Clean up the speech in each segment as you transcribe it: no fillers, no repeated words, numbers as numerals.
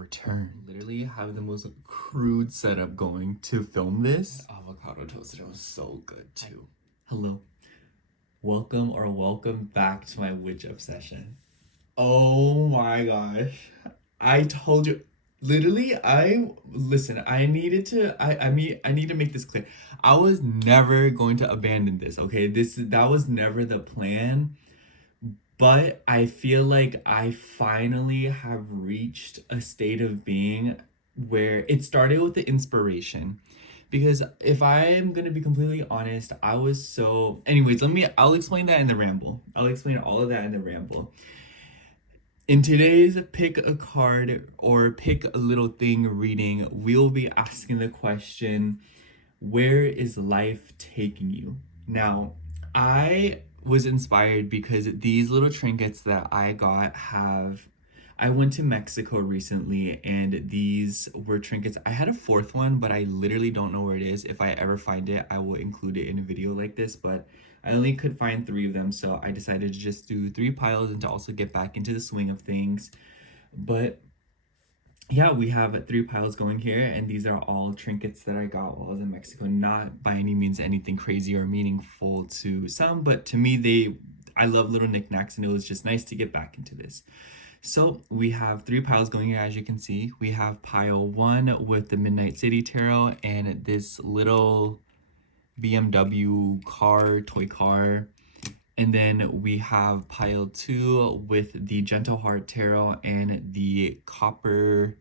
returned. Literally have the most crude setup going to film this. Avocado toast, it was so good too. Hello. Welcome back to my witch obsession. Oh my gosh. I told you. Literally, I need to make this clear. I was never going to abandon this, okay? That was never the plan. But I feel like I finally have reached a state of being where it started with the inspiration. Because if I am going to be completely honest, I was so. Anyways, I'll explain that in the ramble. I'll explain all of that in the ramble. In today's pick a card or pick a little thing reading, we'll be asking the question, where is life taking you? Now, I was inspired because these little trinkets that I got I went to Mexico recently and these were trinkets. I had a fourth one, but I literally don't know where it is. If I ever find it, I will include it in a video like this, but I only could find 3 of them, so I decided to just do 3 piles and to also get back into the swing of things. But yeah, we have 3 piles going here, and these are all trinkets that I got while I was in Mexico. Not by any means anything crazy or meaningful to some, but to me, I love little knickknacks, and it was just nice to get back into this. So we have 3 piles going here, as you can see. We have pile 1 with the Midnight City Tarot and this little BMW car, toy car. And then we have pile 2 with the Gentle Heart Tarot and the copper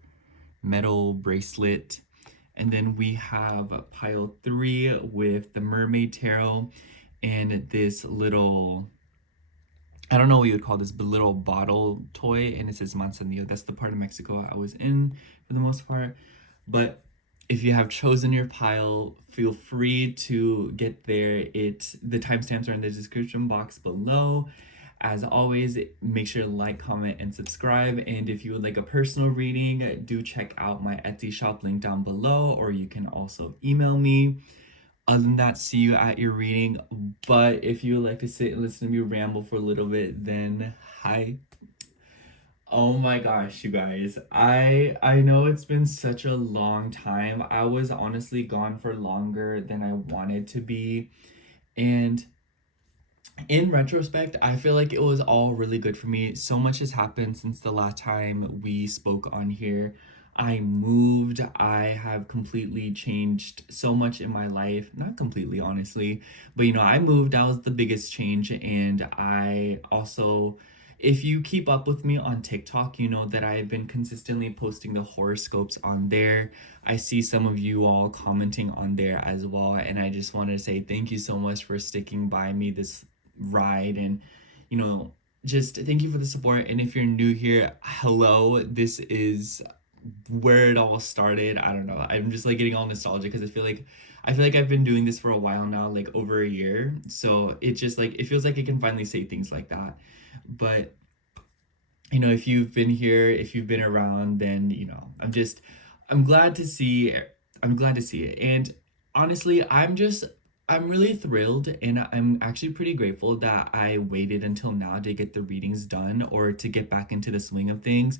metal bracelet. And then we have pile 3 with the Mermaid Tarot and this little, I don't know what you would call this, but little bottle toy, and it says Manzanillo. That's the part of Mexico I was in for the most part. But if you have chosen your pile, feel free to get there. The timestamps are in the description box below. As always, make sure to like, comment, and subscribe. And if you would like a personal reading, do check out my Etsy shop link down below, or you can also email me. Other than that, see you at your reading. But if you would like to sit and listen to me ramble for a little bit, then hi. Oh my gosh, you guys. I know it's been such a long time. I was honestly gone for longer than I wanted to be. And in retrospect, I feel like it was all really good for me. So much has happened since the last time we spoke on here. I moved. I have completely changed so much in my life. Not completely, honestly, but I moved. That was the biggest change. And I also, if you keep up with me on TikTok, you know that I've been consistently posting the horoscopes on there. I see some of you all commenting on there as well. And I just wanted to say thank you so much for sticking by me this ride, and just thank you for the support. And if you're new here, hello. This is where it all started. I don't know, I'm just like getting all nostalgic because I feel like I've been doing this for a while now, like over a year, so it just like it feels like I can finally say things like that. But if you've been here, if you've been around, then I'm glad to see it. And honestly, I'm really thrilled, and I'm actually pretty grateful that I waited until now to get the readings done or to get back into the swing of things,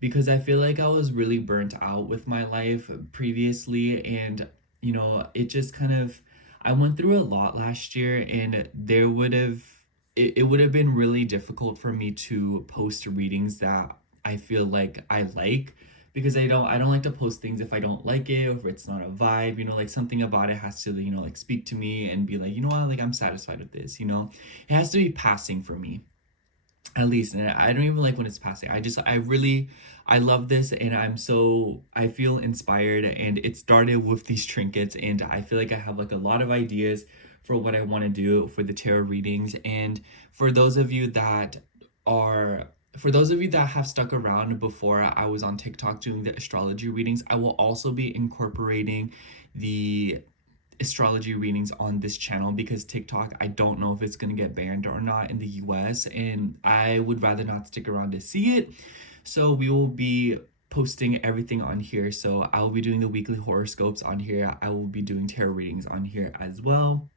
because I feel like I was really burnt out with my life previously. And it just kind of, I went through a lot last year, and it would have been really difficult for me to post readings that I feel like I like, because I don't like to post things if I don't like it, or if it's not a vibe. Like something about it has to like speak to me and be like, what, like I'm satisfied with this. It has to be passing for me, at least. And I don't even like when it's passing. I love this, and I feel inspired. And it started with these trinkets, and I feel like I have like a lot of ideas for what I want to do for the tarot readings. And for those of you that have stuck around before I was on TikTok doing the astrology readings, I will also be incorporating the astrology readings on this channel, because TikTok, I don't know if it's going to get banned or not in the US, and I would rather not stick around to see it. So we will be posting everything on here. So I will be doing the weekly horoscopes on here. I will be doing tarot readings on here as well.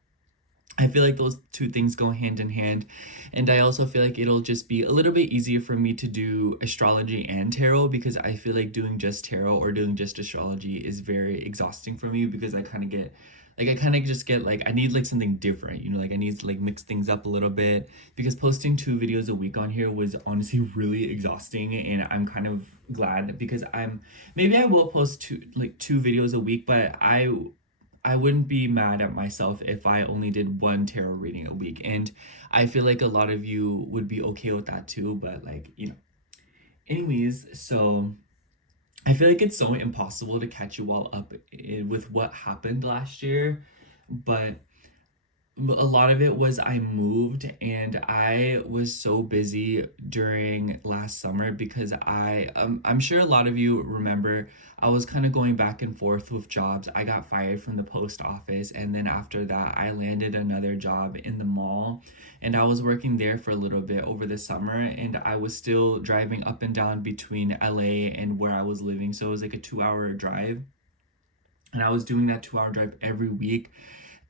I feel like those two things go hand in hand. And I also feel like it'll just be a little bit easier for me to do astrology and tarot, because I feel like doing just tarot or doing just astrology is very exhausting for me, because I kind of just get like, I need like something different, you know, like I need to like mix things up a little bit, because posting 2 videos a week on here was honestly really exhausting. And I'm kind of glad, because maybe I will post two videos a week, but I wouldn't be mad at myself if I only did one tarot reading a week. And I feel like a lot of you would be okay with that too, but like, you know. Anyways, so I feel like it's so impossible to catch you all up with what happened last year, but a lot of it was I moved, and I was so busy during last summer, because I'm sure a lot of you remember I was kind of going back and forth with jobs. I got fired from the post office, and then after that I landed another job in the mall, and I was working there for a little bit over the summer, and I was still driving up and down between LA and where I was living. So it was like a 2-hour drive, and I was doing that 2-hour drive every week.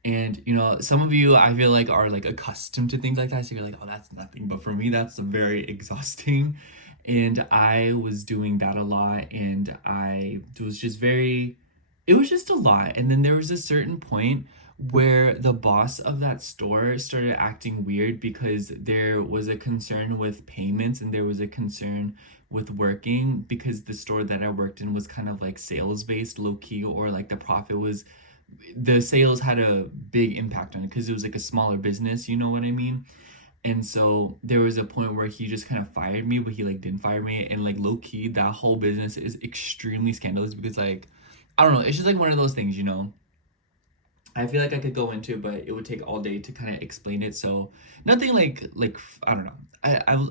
And you know, some of you I feel like are like accustomed to things like that, so you're like, oh, that's nothing. But for me, that's very exhausting. And I was doing that a lot, and it was just a lot. And then there was a certain point where the boss of that store started acting weird, because there was a concern with payments, and there was a concern with working, because the store that I worked in was kind of like sales based, low key, or like the sales had a big impact on it, because it was like a smaller business, you know what I mean? And so there was a point where he just kind of fired me, but he like didn't fire me. And like low key, that whole business is extremely scandalous, because like, I don't know, it's just like one of those things, you know. I feel like I could go into, but it would take all day to kind of explain it. So nothing like I don't know.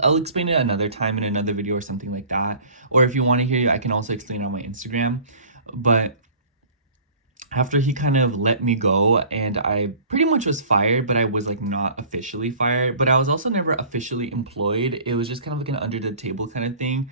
I'll explain it another time in another video or something like that. Or if you want to hear, I can also explain it on my Instagram. But after he kind of let me go, and I pretty much was fired, but I was like not officially fired, but I was also never officially employed. It was just kind of like an under the table kind of thing.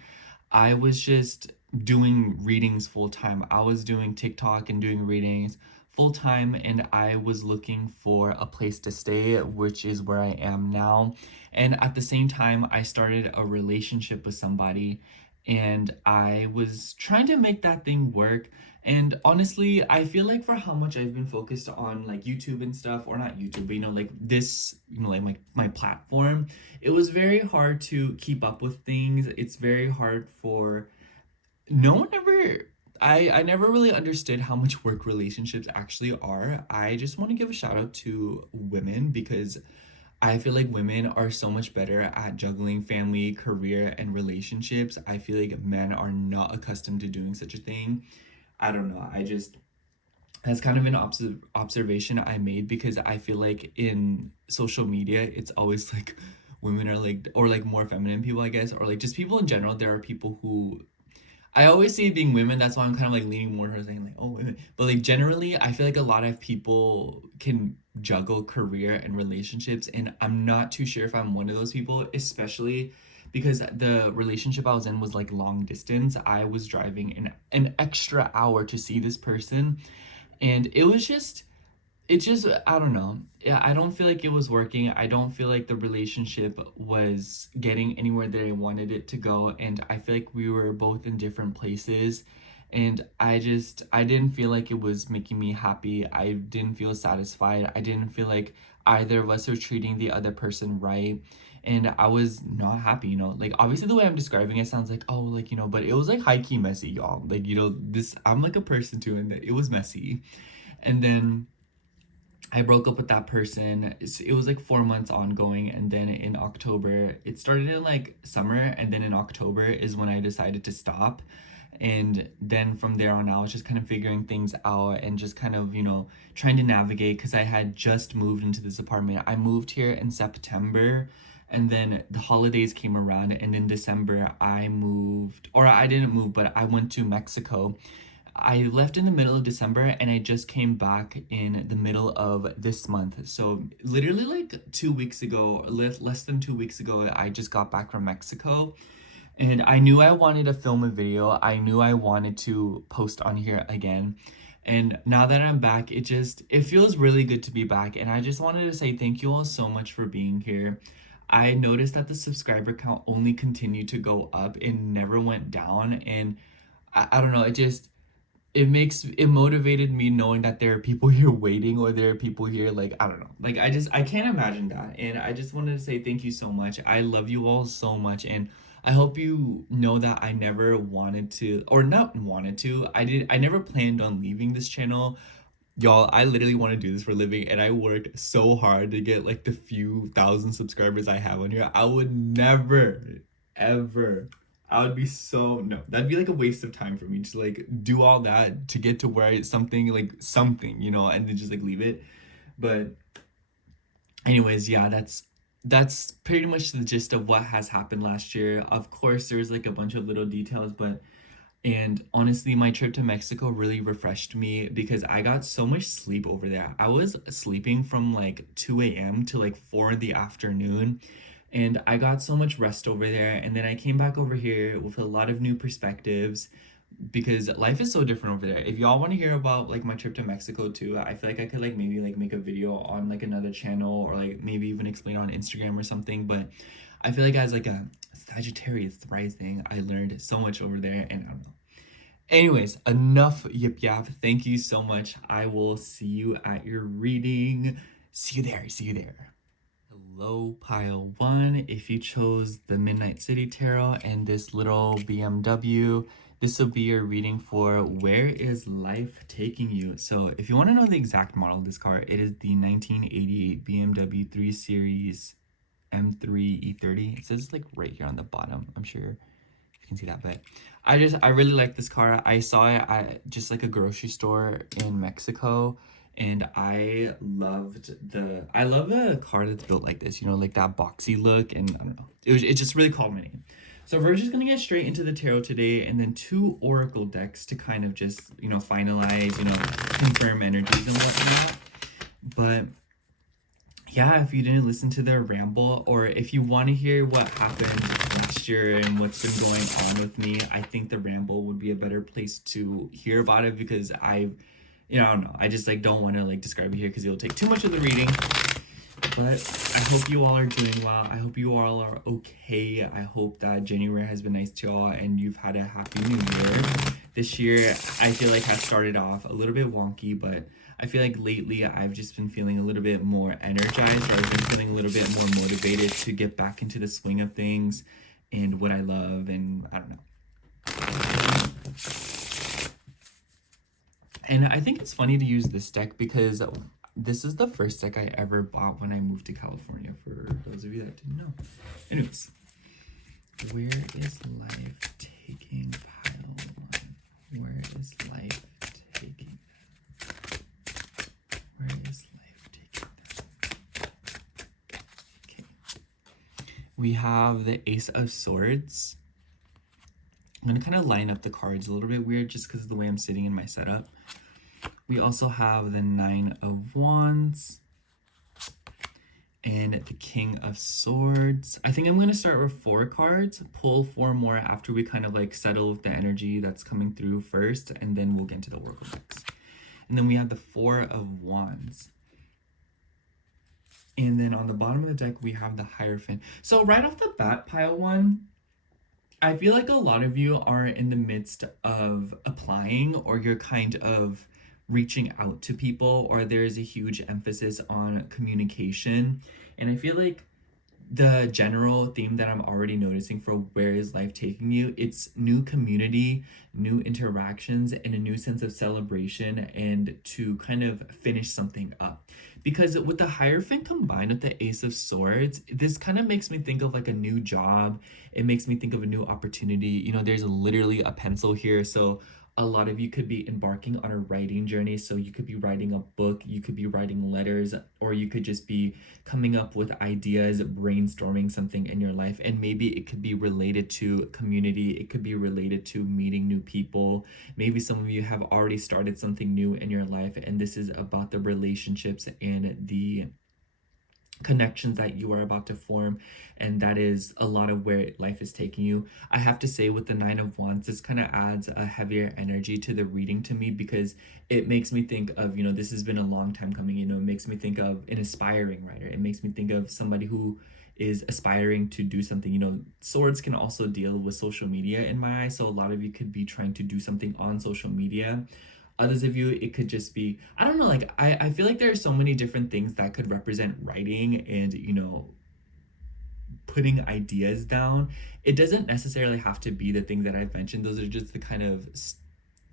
I was just doing readings full time. I was doing TikTok and doing readings full time, and I was looking for a place to stay, which is where I am now. And at the same time, I started a relationship with somebody, and I was trying to make that thing work. And honestly, I feel like for how much I've been focused on like YouTube and stuff, or not YouTube, but you know, like this, you know, like my platform, it was very hard to keep up with things. It's very hard for no one ever I never really understood how much work relationships actually are. I just want to give a shout out to women, because I feel like women are so much better at juggling family, career, and relationships. I feel like men are not accustomed to doing such a thing. I don't know. That's kind of an observation I made, because I feel like in social media, it's always like women are like, or like more feminine people, I guess, or like just people in general. There are people who I always see it being women. That's why I'm kind of like leaning more towards saying like, oh, women. But like generally, I feel like a lot of people can juggle career and relationships, and I'm not too sure if I'm one of those people, especially because the relationship I was in was like long distance. I was driving an extra hour to see this person, and it just I don't know. Yeah, I don't feel like it was working. I don't feel like the relationship was getting anywhere that I wanted it to go, and I feel like we were both in different places, and I didn't feel like it was making me happy. I didn't feel satisfied. I didn't feel like either of us were treating the other person right. And I was not happy, you know. Like obviously the way I'm describing it sounds like, oh, like, you know, but it was like high key messy, y'all. Like, you know, this I'm like a person too, and it was messy. And then I broke up with that person. It was like 4 months ongoing, and then in October, it started in like summer, and then in October is when I decided to stop. And then from there on out, I was just kind of figuring things out, and just kind of, you know, trying to navigate, because I had just moved into this apartment. I moved here in September, and then the holidays came around, and in December I moved, or I didn't move, but I went to Mexico. I left in the middle of December, and I just came back in the middle of this month. So literally like 2 weeks ago, less than 2 weeks ago, I just got back from Mexico. And I knew I wanted to film a video. I knew I wanted to post on here again. And now that I'm back, it feels really good to be back. And I just wanted to say thank you all so much for being here. I noticed that the subscriber count only continued to go up and never went down. And I don't know, it motivated me knowing that there are people here waiting, or there are people here, like, I don't know, like, I can't imagine that. And I just wanted to say thank you so much. I love you all so much, and I hope you know that I never wanted to, or not wanted to, I never planned on leaving this channel. Y'all, I literally want to do this for a living, and I worked so hard to get like the few thousand subscribers I have on here. I would never, ever, I would be so, no, that'd be like a waste of time for me to like do all that to get to where something, and then just like leave it. But anyways, yeah, that's pretty much the gist of what has happened last year. Of course, there's like a bunch of little details, but and honestly, my trip to Mexico really refreshed me because I got so much sleep over there. I was sleeping from like 2 a.m. to like 4 in the afternoon. And I got so much rest over there. And then I came back over here with a lot of new perspectives because life is so different over there. If y'all want to hear about like my trip to Mexico too, I feel like I could like maybe like make a video on like another channel, or like maybe even explain on Instagram or something. But I feel like as like a Sagittarius rising, I learned so much over there, and I don't know. Anyways, enough yip yap. Thank you so much. I will see you at your reading. See you there. See you there. Hello, pile one. If you chose the Midnight City Tarot and this little BMW, this will be your reading for Where is Life Taking You? So if you want to know the exact model of this car, it is the 1988 BMW 3 Series M3 E30. It says like right here on the bottom. I'm sure you can see that, but I really like this car. I saw it at just like a grocery store in Mexico, and I love a car that's built like this, like that boxy look, and I don't know. It just really called my name. So we're just gonna get straight into the tarot today, and then 2 oracle decks to kind of just, finalize, confirm energies and whatnot. But yeah, if you didn't listen to their ramble, or if you want to hear what happened last year and what's been going on with me, I think the ramble would be a better place to hear about it, because I don't know. I just like don't want to like describe it here because it'll take too much of the reading. But I hope you all are doing well. I hope you all are okay. I hope that January has been nice to y'all and you've had a happy new year. This year, I feel like has started off a little bit wonky, but I feel like lately I've just been feeling a little bit more energized, or I've been feeling a little bit more motivated to get back into the swing of things and what I love, and I don't know. And I think it's funny to use this deck because this is the first deck I ever bought when I moved to California, for those of you that didn't know. Anyways, where is life taking pile one? Where is life taking them? Where is life taking them? Okay. We have the Ace of Swords. I'm going to kind of line up the cards a little bit weird just because of the way I'm sitting in my setup. We also have the 9 of Wands and the King of Swords. I think I'm going to start with 4 cards, pull 4 more after we kind of like settle with the energy that's coming through first, and then we'll get into the oracle decks. And then we have the 4 of Wands. And then on the bottom of the deck, we have the Hierophant. So right off the bat, pile one, I feel like a lot of you are in the midst of applying, or you're kind of reaching out to people, or there's a huge emphasis on communication. And I feel like the general theme that I'm already noticing for Where is Life Taking You, it's new community, new interactions, and a new sense of celebration, and to kind of finish something up. Because with the Hierophant combined with the Ace of Swords, this kind of makes me think of like a new job. It makes me think of a new opportunity. There's literally a pencil here, so a lot of you could be embarking on a writing journey. So you could be writing a book, you could be writing letters, or you could just be coming up with ideas, brainstorming something in your life. And maybe it could be related to community. It could be related to meeting new people. Maybe some of you have already started something new in your life, and this is about the relationships and the connections that you are about to form, and that is a lot of where life is taking you. I have to say, with the Nine of Wands, this kind of adds a heavier energy to the reading to me, because it makes me think of, this has been a long time coming. It makes me think of an aspiring writer. It makes me think of somebody who is aspiring to do something. Swords can also deal with social media in my eyes, so a lot of you could be trying to do something on social media. Others of you, it could just be, I don't know, like, I feel like there are so many different things that could represent writing and, putting ideas down. It doesn't necessarily have to be the things that I've mentioned. Those are just the kind of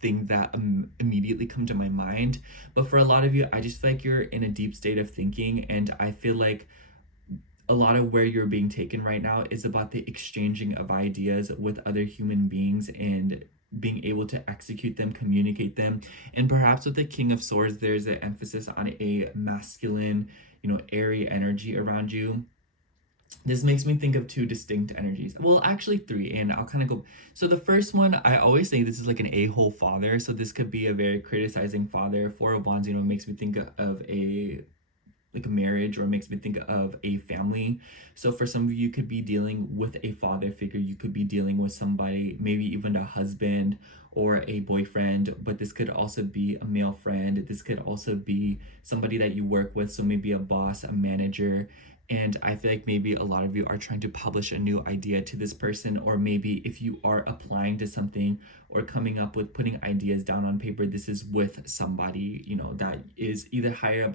things that immediately come to my mind. But for a lot of you, I just feel like you're in a deep state of thinking, and I feel like a lot of where you're being taken right now is about the exchanging of ideas with other human beings and being able to execute them, communicate them. And perhaps with the King of Swords, there's an emphasis on a masculine, airy energy around you. This makes me think of two distinct energies. Well, actually three, and I'll kind of go. So the first one, I always say this is like an a-hole father. So this could be a very criticizing father. Four of Wands, makes me think of a marriage, or it makes me think of a family. So for some of you, could be dealing with a father figure. You could be dealing with somebody, maybe even a husband or a boyfriend, but this could also be a male friend. This could also be somebody that you work with, so maybe a boss, a manager. And I feel like maybe a lot of you are trying to publish a new idea to this person, or maybe if you are applying to something or coming up with putting ideas down on paper, this is with somebody, that is either higher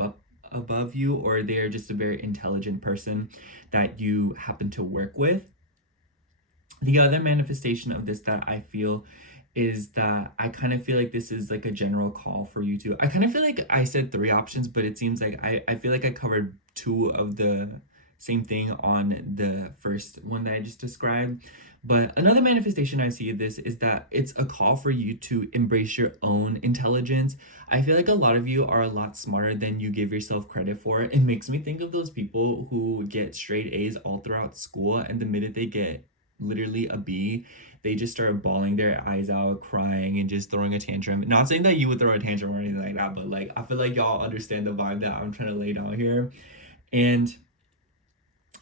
above you, or they're just a very intelligent person that you happen to work with. The other manifestation of this that I feel is that I kind of feel like this is like a general call for you to, I kind of feel like I said three options, but it seems like I feel like I covered two of the same thing on the first one that I just described. But another manifestation I see of this is that it's a call for you to embrace your own intelligence. I feel like a lot of you are a lot smarter than you give yourself credit for. It makes me think of those people who get straight A's all throughout school, and the minute they get literally a B, they just start bawling their eyes out, crying, and just throwing a tantrum. Not saying that you would throw a tantrum or anything like that, but like, I feel like y'all understand the vibe that I'm trying to lay down here. And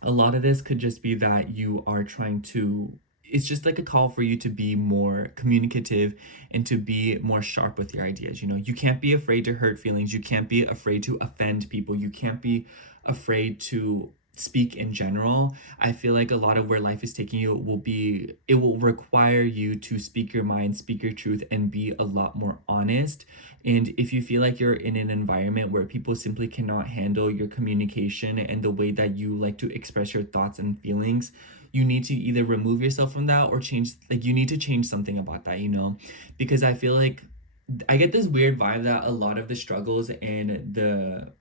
a lot of this could just be that you are trying to, it's just like a call for you to be more communicative and to be more sharp with your ideas. You can't be afraid to hurt feelings. You can't be afraid to offend people. You can't be afraid to speak in general. I feel like a lot of where life is taking you it will require you to speak your mind, speak your truth, and be a lot more honest. And if you feel like you're in an environment where people simply cannot handle your communication and the way that you like to express your thoughts and feelings, you need to either remove yourself from that or change, like, you need to change something about that, because I feel like I get this weird vibe that a lot of the struggles and the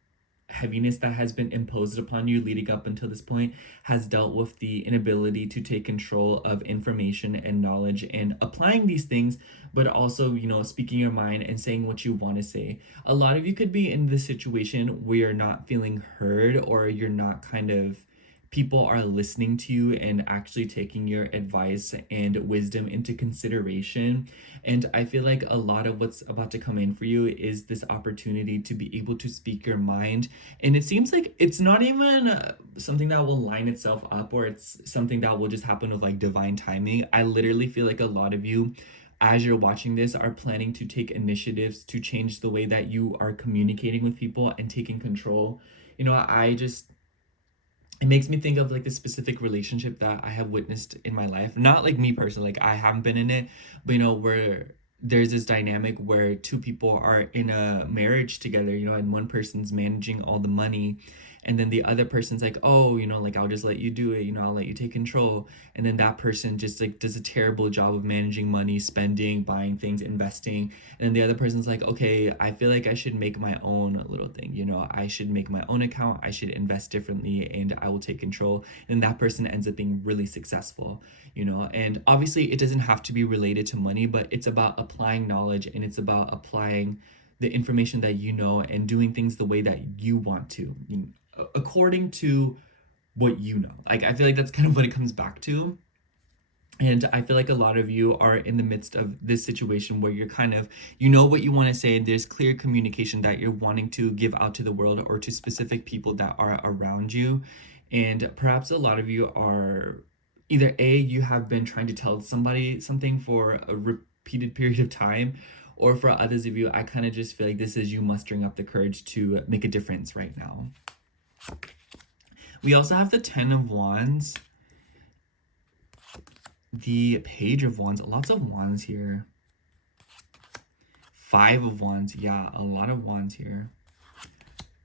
heaviness that has been imposed upon you leading up until this point has dealt with the inability to take control of information and knowledge and applying these things, but also, speaking your mind and saying what you want to say. A lot of you could be in this situation where you're not feeling heard, or you're not people are listening to you and actually taking your advice and wisdom into consideration. And I feel like a lot of what's about to come in for you is this opportunity to be able to speak your mind. And it seems like it's not even something that will line itself up, or it's something that will just happen with like divine timing. I literally feel like a lot of you, as you're watching this, are planning to take initiatives to change the way that you are communicating with people and taking control. It makes me think of like the specific relationship that I have witnessed in my life. Not like me personally, like I haven't been in it, but where there's this dynamic where two people are in a marriage together, and one person's managing all the money, and then the other person's like, oh, like, I'll just let you do it, I'll let you take control. And then that person just like does a terrible job of managing money, spending, buying things, investing. And then the other person's like, okay, I feel like I should make my own little thing, I should make my own account, I should invest differently, and I will take control. And that person ends up being really successful, and obviously it doesn't have to be related to money, but it's about applying knowledge, and it's about applying the information that and doing things the way that you want to, according to what like, I feel like that's kind of what it comes back to. And I feel like a lot of you are in the midst of this situation where you're kind of, you know what you want to say, and there's clear communication that you're wanting to give out to the world or to specific people that are around you. And perhaps a lot of you are either A, you have been trying to tell somebody something for a repeated period of time, or for others of you, I kind of just feel like this is you mustering up the courage to make a difference right now. We also have the 10 of Wands, the Page of Wands, lots of Wands here. 5 of Wands, yeah, a lot of Wands here.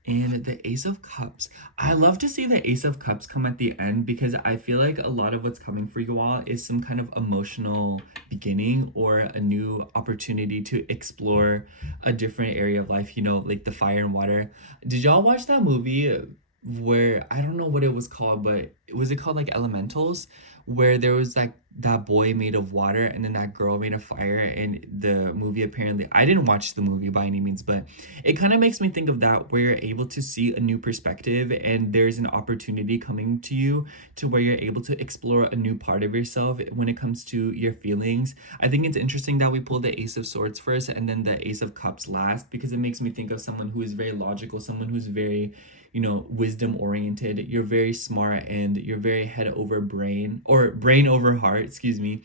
And the Ace of Cups. I love to see the Ace of Cups come at the end because I feel like a lot of what's coming for you all is some kind of emotional beginning or a new opportunity to explore a different area of life, you know, like the fire and water. Did y'all watch that movie where, I don't know what it was called, but was it called like Elementals? Where there was like that boy made of water and then that girl made of fire, and the movie, apparently, I didn't watch the movie by any means, but it kind of makes me think of that, where you're able to see a new perspective and there's an opportunity coming to you to where you're able to explore a new part of yourself when it comes to your feelings. I think it's interesting that we pulled the Ace of Swords first and then the Ace of Cups last, because it makes me think of someone who is very logical, someone who's very, you know, wisdom oriented. You're very smart and you're very head over brain, or brain over heart, excuse me.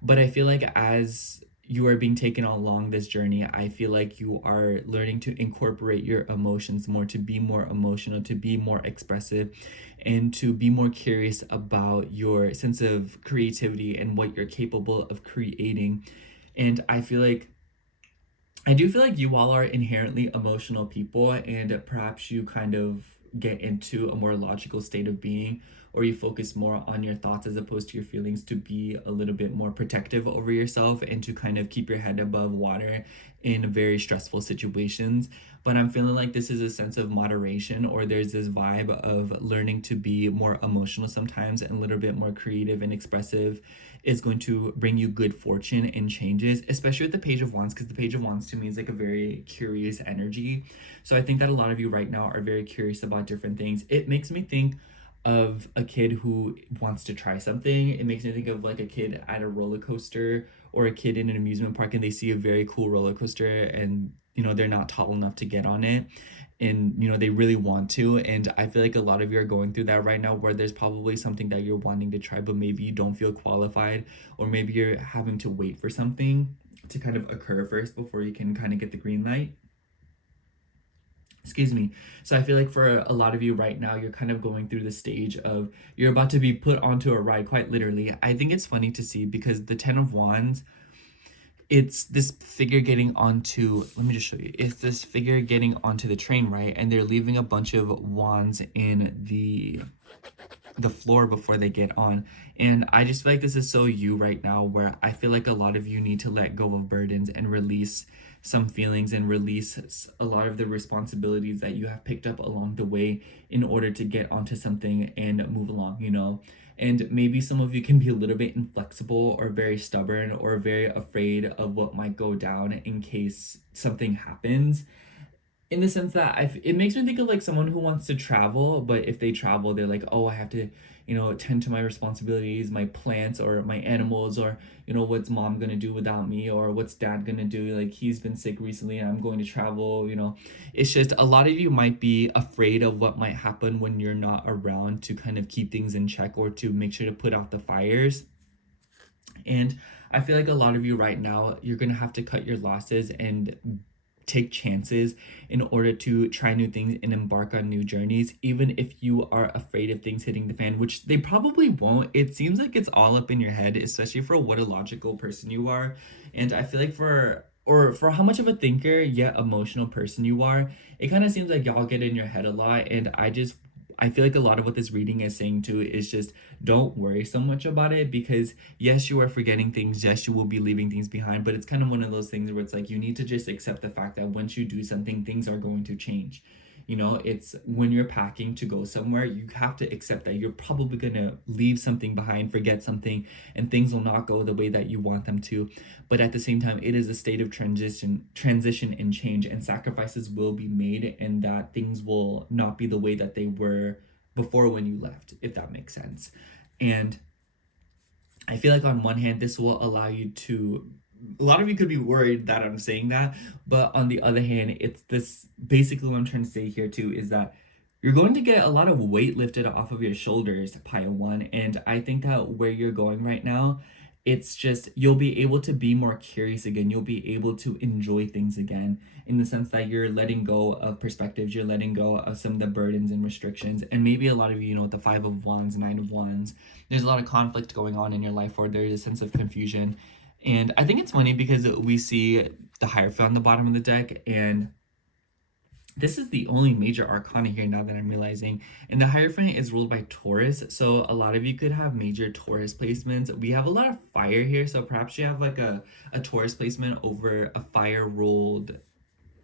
But I feel like as you are being taken along this journey, I feel like you are learning to incorporate your emotions more, to be more emotional, to be more expressive, and to be more curious about your sense of creativity and what you're capable of creating. And I do feel like you all are inherently emotional people, and perhaps you kind of get into a more logical state of being, or you focus more on your thoughts as opposed to your feelings, to be a little bit more protective over yourself and to kind of keep your head above water in very stressful situations. But I'm feeling like this is a sense of moderation, or there's this vibe of learning to be more emotional sometimes and a little bit more creative and expressive is going to bring you good fortune and changes, especially with the Page of Wands, because the Page of Wands to me is like a very curious energy. So I think that a lot of you right now are very curious about different things. It makes me think of a kid who wants to try something. It makes me think of like a kid at a roller coaster, or a kid in an amusement park, and they see a very cool roller coaster and, you know, they're not tall enough to get on it, and, you know, they really want to. And I feel like a lot of you are going through that right now, where there's probably something that you're wanting to try, but maybe you don't feel qualified, or maybe you're having to wait for something to kind of occur first before you can kind of get the green light. Excuse me. So I feel like for a lot of you right now, you're kind of going through the stage of you're about to be put onto a ride, quite literally. I think it's funny to see because the 10 of Wands, it's this figure getting onto, let me just show you. It's this figure getting onto the train, right? And they're leaving a bunch of wands in the floor before they get on. And I just feel like this is so you right now, where I feel like a lot of you need to let go of burdens and release some feelings and release a lot of the responsibilities that you have picked up along the way in order to get onto something and move along, you know. And maybe some of you can be a little bit inflexible or very stubborn or very afraid of what might go down in case something happens, in the sense that it makes me think of like someone who wants to travel, but if they travel, they're like, oh, I have to, you know, tend to my responsibilities, my plants or my animals, or, you know, what's mom gonna do without me, or what's dad gonna do? Like, he's been sick recently and I'm going to travel, you know. It's just a lot of you might be afraid of what might happen when you're not around to kind of keep things in check or to make sure to put out the fires. And I feel like a lot of you right now, you're gonna have to cut your losses and take chances in order to try new things and embark on new journeys, even if you are afraid of things hitting the fan, which they probably won't. It seems like it's all up in your head, especially for what a logical person you are. And I feel like for how much of a thinker yet emotional person you are, it kind of seems like y'all get in your head a lot. And I feel like a lot of what this reading is saying too is just don't worry so much about it, because yes, you are forgetting things, yes, you will be leaving things behind, but it's kind of one of those things where it's like you need to just accept the fact that once you do something, things are going to change. You know, it's when you're packing to go somewhere, you have to accept that you're probably going to leave something behind, forget something, and things will not go the way that you want them to. But at the same time, it is a state of transition and change, and sacrifices will be made, and that things will not be the way that they were before when you left, if that makes sense. And I feel like on one hand, this will allow you to. A lot of you could be worried that I'm saying that, but on the other hand, it's this basically what I'm trying to say here too is that you're going to get a lot of weight lifted off of your shoulders, Pile One. And I think that where you're going right now, it's just you'll be able to be more curious again. You'll be able to enjoy things again in the sense that you're letting go of perspectives, you're letting go of some of the burdens and restrictions. And maybe a lot of you know, with the Five of Wands, Nine of Wands, there's a lot of conflict going on in your life, or there's a sense of confusion. And I think it's funny because we see the Hierophant on the bottom of the deck, and this is the only major arcana here now that I'm realizing. And the Hierophant is ruled by Taurus. So a lot of you could have major Taurus placements. We have a lot of fire here. So perhaps you have like a Taurus placement over a fire ruled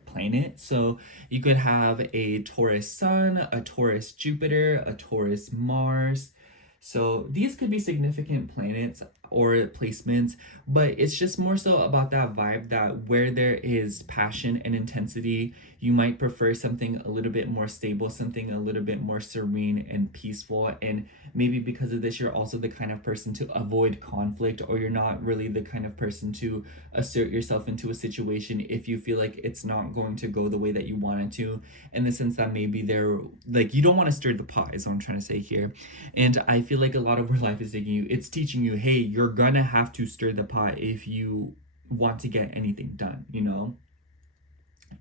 planet. So you could have a Taurus Sun, a Taurus Jupiter, a Taurus Mars. So these could be significant planets or placements, but it's just more so about that vibe that where there is passion and intensity, you might prefer something a little bit more stable, something a little bit more serene and peaceful. And maybe because of this, you're also the kind of person to avoid conflict, or you're not really the kind of person to assert yourself into a situation if you feel like it's not going to go the way that you want it to, in the sense that maybe they're like, you don't want to stir the pot is what I'm trying to say here. And I feel like a lot of where life is taking you, it's teaching you, hey, you're gonna have to stir the pot if you want to get anything done, you know?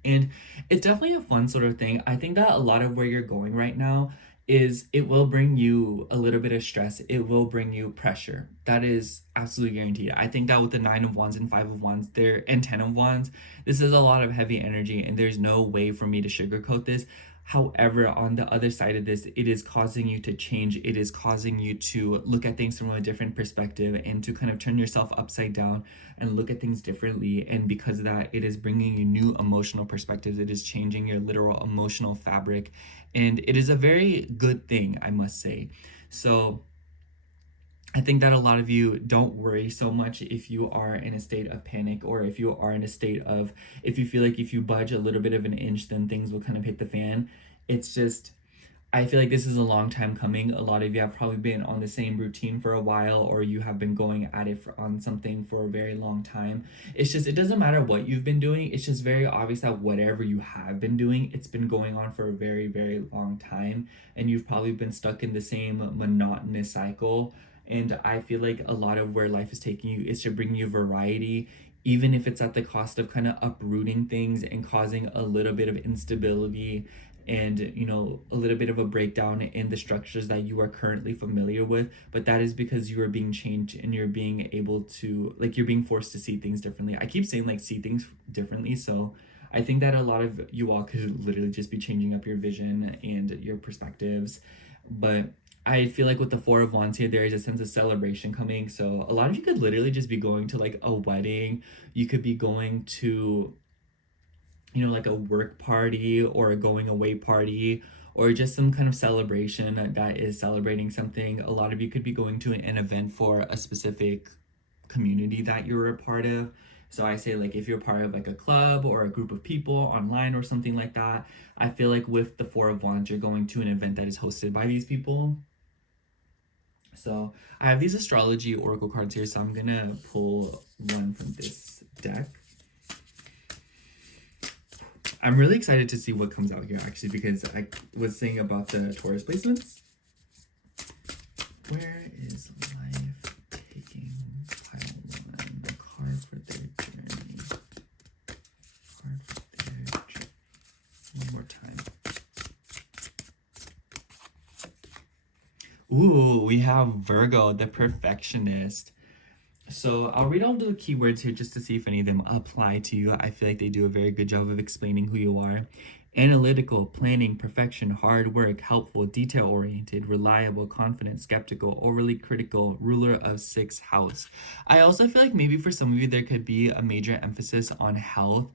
And it's definitely a fun sort of thing. I think that a lot of where you're going right now is it will bring you a little bit of stress. It will bring you pressure. That is absolutely guaranteed. I think that with the Nine of Wands and Five of Wands there and Ten of Wands, this is a lot of heavy energy, and there's no way for me to sugarcoat this. However, on the other side of this, it is causing you to change. It is causing you to look at things from a different perspective and to kind of turn yourself upside down and look at things differently. And because of that, it is bringing you new emotional perspectives. It is changing your literal emotional fabric. And it is a very good thing, I must say. So I think that a lot of you don't worry so much if you are in a state of panic, or if you are in a state of, if you feel like if you budge a little bit of an inch, then things will kind of hit the fan. It's just, I feel like this is a long time coming. A lot of you have probably been on the same routine for a while, or you have been going at it on something for a very long time. It's just, it doesn't matter what you've been doing. It's just very obvious that whatever you have been doing, it's been going on for a very, very long time. And you've probably been stuck in the same monotonous cycle. And I feel like a lot of where life is taking you is to bring you variety, even if it's at the cost of kind of uprooting things and causing a little bit of instability and, you know, a little bit of a breakdown in the structures that you are currently familiar with. But that is because you are being changed, and you're being able to, like, you're being forced to see things differently. I keep saying like see things differently. So I think that a lot of you all could literally just be changing up your vision and your perspectives. But I feel like with the Four of Wands here, there is a sense of celebration coming. So a lot of you could literally just be going to like a wedding. You could be going to, you know, like a work party or a going away party, or just some kind of celebration that is celebrating something. A lot of you could be going to an event for a specific community that you're a part of. So I say, like, if you're part of like a club or a group of people online or something like that, I feel like with the Four of Wands, you're going to an event that is hosted by these people. So I have these astrology oracle cards here, so I'm gonna pull one from this deck. I'm really excited to see what comes out here, actually, because I was saying about the Taurus placements. Where is life taking Pile One? The card for their journey. Card for their journey. One more time. Ooh, we have Virgo, the perfectionist. So I'll read all the keywords here just to see if any of them apply to you. I feel like they do a very good job of explaining who you are. Analytical, planning, perfection, hard work, helpful, detail-oriented, reliable, confident, skeptical, overly critical, ruler of sixth house. I also feel like maybe for some of you there could be a major emphasis on health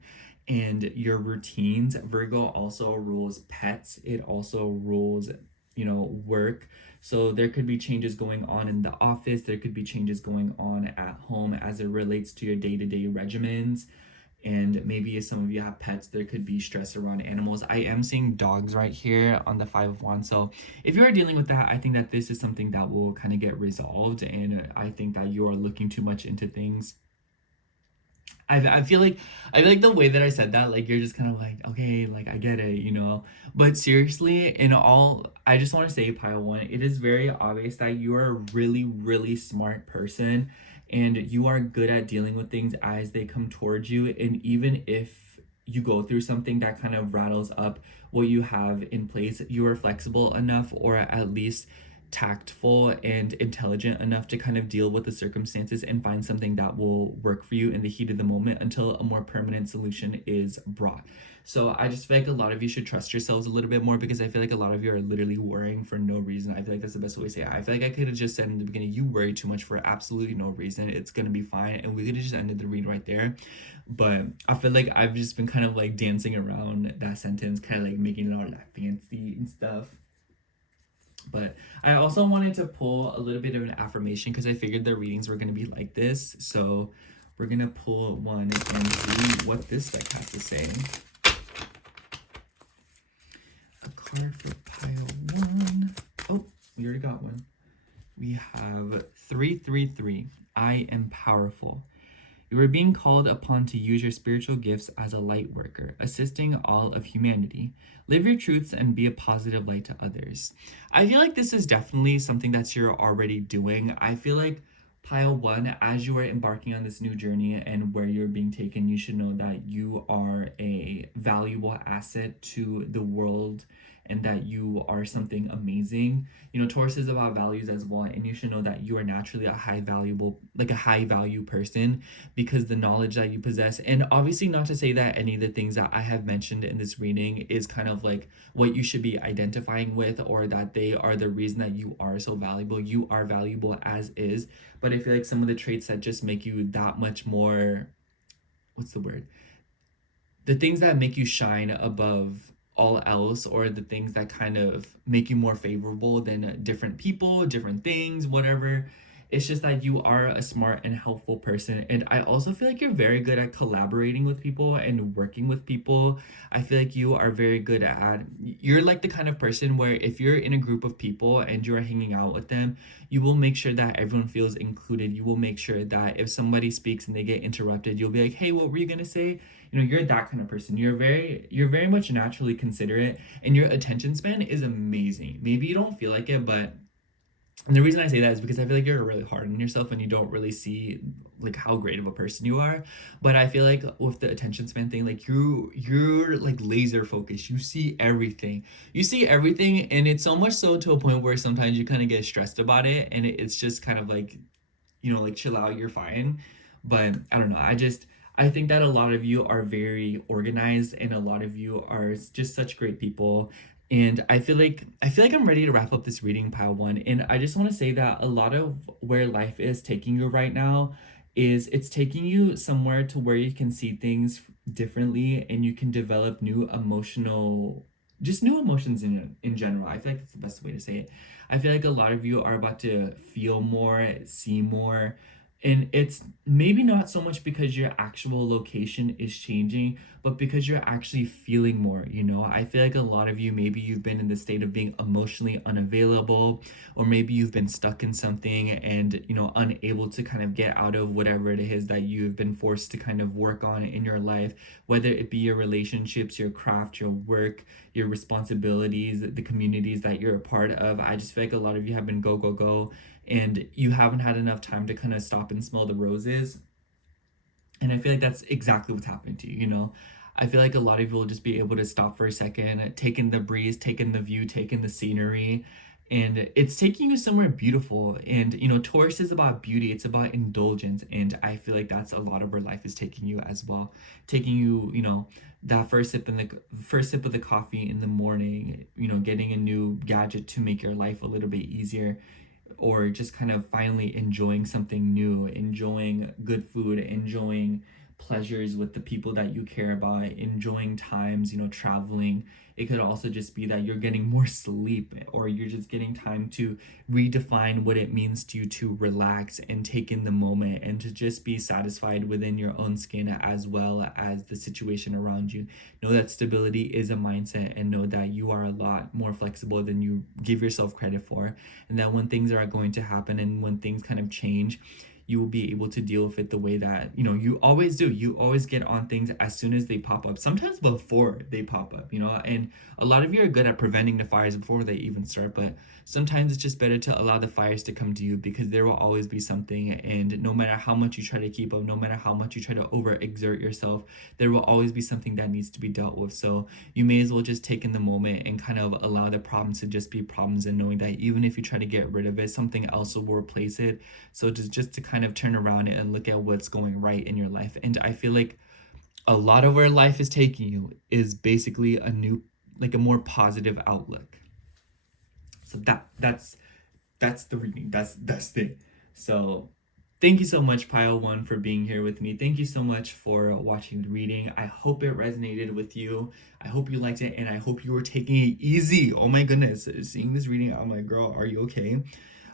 and your routines. Virgo also rules pets. It also rules, you know, work. So there could be changes going on in the office. There could be changes going on at home as it relates to your day-to-day regimens. And maybe if some of you have pets, there could be stress around animals. I am seeing dogs right here on the Five of Wands. So if you are dealing with that, I think that this is something that will kind of get resolved. And I think that you are looking too much into things. I feel like the way that I said that, like, you're just kind of like, okay, like, I get it, you know. But seriously, in all, I just want to say, pile one, it is very obvious that you are a really, really smart person, and you are good at dealing with things as they come towards you. And even if you go through something that kind of rattles up what you have in place, you are flexible enough, or at least tactful and intelligent enough to kind of deal with the circumstances and find something that will work for you in the heat of the moment until a more permanent solution is brought. So I just feel like a lot of you should trust yourselves a little bit more, because I feel like a lot of you are literally worrying for no reason. I feel like that's the best way to say it. I feel like I could have just said in the beginning, you worry too much for absolutely no reason. It's going to be fine. And we could have just ended the read right there. But I feel like I've just been kind of like dancing around that sentence, kind of like making it all like fancy and stuff. But I also wanted to pull a little bit of an affirmation, because I figured the readings were going to be like this. So we're going to pull one and see what this deck has to say. A card for pile one. Oh, we already got one. We have 333. I am powerful. You are being called upon to use your spiritual gifts as a light worker, assisting all of humanity. Live your truths and be a positive light to others. I feel like this is definitely something that you're already doing. I feel like pile one, as you are embarking on this new journey and where you're being taken, you should know that you are a valuable asset to the world and that you are something amazing. You know, Taurus is about values as well, and you should know that you are naturally a high value person, because the knowledge that you possess, and obviously not to say that any of the things that I have mentioned in this reading is kind of like what you should be identifying with, or that they are the reason that you are so valuable. You are valuable as is, but I feel like some of the traits that just make you that much more, what's the word? The things that make you shine above all else, or the things that kind of make you more favorable than different people, different things, whatever. It's just that you are a smart and helpful person. And I also feel like you're very good at collaborating with people and working with people. I feel like you are very good at, you're like the kind of person where if you're in a group of people and you're hanging out with them, you will make sure that everyone feels included. You will make sure that if somebody speaks and they get interrupted, you'll be like, hey, what were you gonna say? You know, you're that kind of person. You're very much naturally considerate, and your attention span is amazing. Maybe you don't feel like it, but, and the reason I say that is because I feel like you're really hard on yourself and you don't really see like how great of a person you are. But I feel like with the attention span thing, like you're like laser focused. You see everything. You see everything, and it's so much so to a point where sometimes you kind of get stressed about it, and it's just kind of like, you know, like, chill out, you're fine. But I don't know. I think that a lot of you are very organized, and a lot of you are just such great people. And I feel like I'm ready to wrap up this reading, pile one. And I just want to say that a lot of where life is taking you right now is it's taking you somewhere to where you can see things differently, and you can develop new emotions in general. I feel like that's the best way to say it. I feel like a lot of you are about to feel more, see more, and it's maybe not so much because your actual location is changing, but because you're actually feeling more, you know? I feel like a lot of you, maybe you've been in the state of being emotionally unavailable, or maybe you've been stuck in something and, you know, unable to kind of get out of whatever it is that you've been forced to kind of work on in your life, whether it be your relationships, your craft, your work, your responsibilities, the communities that you're a part of. I just feel like a lot of you have been go, go, go, and you haven't had enough time to kind of stop and smell the roses. And I feel like that's exactly what's happening to you, you know? I feel like a lot of you will just be able to stop for a second, take in the breeze, take in the view, take in the scenery, and it's taking you somewhere beautiful. And, you know, Taurus is about beauty, it's about indulgence. And I feel like that's a lot of where life is taking you as well. Taking you, you know, that first sip of the coffee in the morning, you know, getting a new gadget to make your life a little bit easier, or just kind of finally enjoying something new, enjoying good food, enjoying pleasures with the people that you care about, enjoying times, you know, traveling. It could also just be that you're getting more sleep, or you're just getting time to redefine what it means to you to relax and take in the moment and to just be satisfied within your own skin as well as the situation around you. Know that stability is a mindset, and know that you are a lot more flexible than you give yourself credit for. And that when things are going to happen and when things kind of change, you will be able to deal with it the way that, you know, you always do. You always get on things as soon as they pop up, sometimes before they pop up, you know. And a lot of you are good at preventing the fires before they even start, but sometimes it's just better to allow the fires to come to you, because there will always be something. And no matter how much you try to keep up, no matter how much you try to overexert yourself, there will always be something that needs to be dealt with. So you may as well just take in the moment and kind of allow the problems to just be problems, and knowing that even if you try to get rid of it, something else will replace it. So just to kind of turn around and look at what's going right in your life. And I feel like a lot of where life is taking you is basically a new, like a more positive outlook. So that's the reading. That's it. So thank you so much, Pile One, for being here with me. Thank you so much for watching the reading. I hope it resonated with you. I hope you liked it, and I hope you were taking it easy. Oh my goodness, seeing this reading, I'm like, girl, are you okay?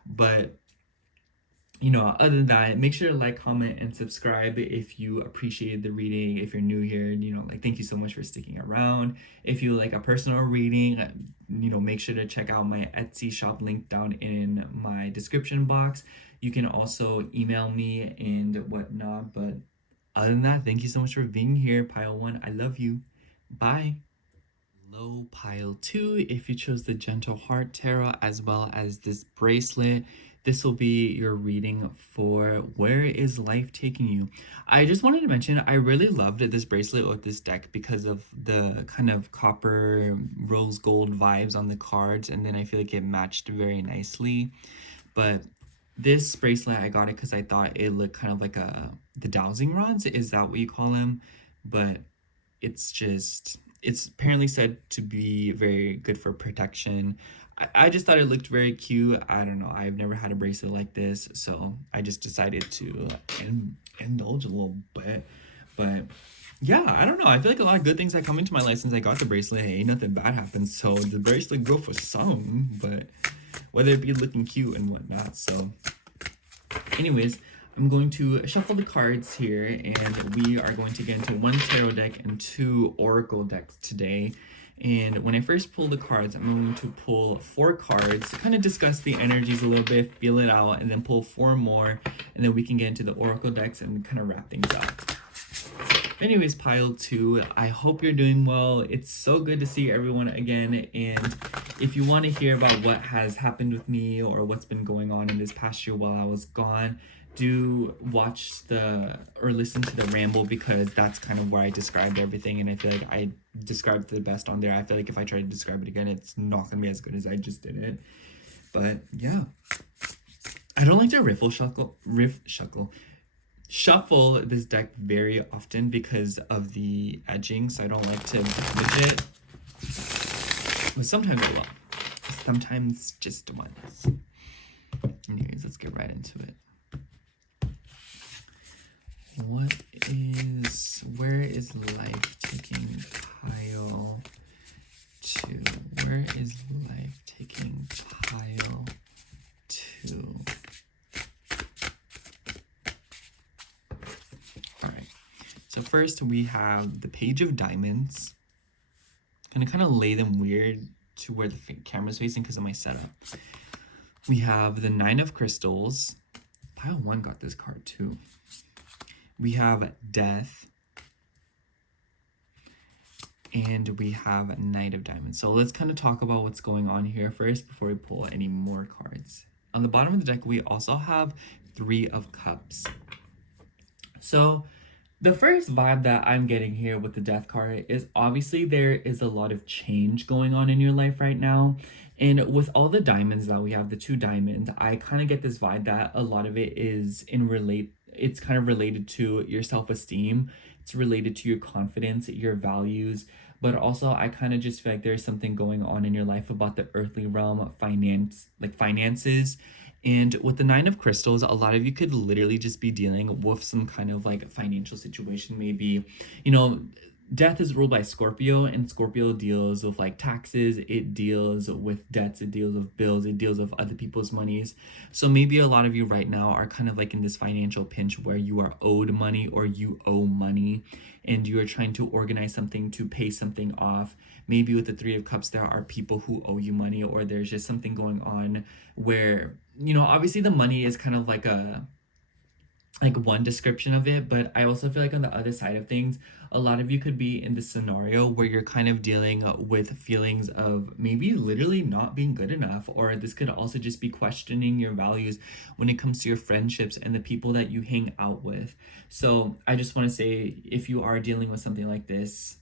But you know, other than that, make sure to like, comment, and subscribe if you appreciated the reading. If you're new here, you know, like, thank you so much for sticking around. If you like a personal reading, you know, make sure to check out my Etsy shop link down in my description box. You can also email me and whatnot. But other than that, thank you so much for being here, Pile One. I love you. Bye. Hello, Pile Two. If you chose the Gentle Heart Tarot as well as this bracelet, this will be your reading for Where is Life Taking You? I just wanted to mention, I really loved this bracelet with this deck because of the kind of copper rose gold vibes on the cards, and then I feel like it matched very nicely. But this bracelet, I got it because I thought it looked kind of like the dowsing rods. Is that what you call them? But it's apparently said to be very good for protection. I just thought it looked very cute. I don't know. I've never had a bracelet like this, so I just decided to indulge a little bit. But yeah, I don't know. I feel like a lot of good things that come into my life since I got the bracelet. Hey, nothing bad happens, so the bracelet go for some, but whether it be looking cute and whatnot. So anyways, I'm going to shuffle the cards here, and we are going to get into one tarot deck and two oracle decks today. And when I first pull the cards, I'm going to pull 4 cards, kind of discuss the energies a little bit, feel it out, and then pull 4 more, and then we can get into the oracle decks and kind of wrap things up. Anyways, Pile 2, I hope you're doing well. It's so good to see everyone again, and if you want to hear about what has happened with me or what's been going on in this past year while I was gone, do watch or listen to the ramble, because that's kind of where I described everything, and I feel like I described the best on there. I feel like if I try to describe it again, it's not gonna be as good as I just did it. But yeah, I don't like to shuffle this deck very often because of the edging, so I don't like to damage it. But sometimes I will. Sometimes just once. Anyways, let's get right into it. Where is life taking Pile 2? Where is life taking Pile 2? All right. So first we have the Page of Diamonds. I'm gonna kind of lay them weird to where the camera's facing because of my setup. We have the Nine of Crystals. Pile 1 got this card too. We have Death, and we have Knight of Diamonds. So let's kind of talk about what's going on here first before we pull any more cards. On the bottom of the deck, we also have 3 of Cups. So the first vibe that I'm getting here with the Death card is obviously there is a lot of change going on in your life right now. And with all the diamonds that we have, the 2 diamonds, I kind of get this vibe that a lot of it is it's kind of related to your self-esteem. It's related to your confidence, your values, but also I kind of just feel like there's something going on in your life about the earthly realm, finances, And with the Nine of Crystals, a lot of you could literally just be dealing with some kind of like financial situation. Maybe, you know, death is ruled by Scorpio, and Scorpio deals with like taxes, it deals with debts, it deals with bills, it deals with other people's monies. So maybe a lot of you right now are kind of like in this financial pinch where you are owed money or you owe money and you are trying to organize something to pay something off. Maybe with the Three of Cups, there are people who owe you money, or there's just something going on where, you know, obviously the money is kind of like one description of it, but I also feel like on the other side of things, a lot of you could be in this scenario where you're kind of dealing with feelings of maybe literally not being good enough, or this could also just be questioning your values when it comes to your friendships and the people that you hang out with. So I just want to say, if you are dealing with something like this,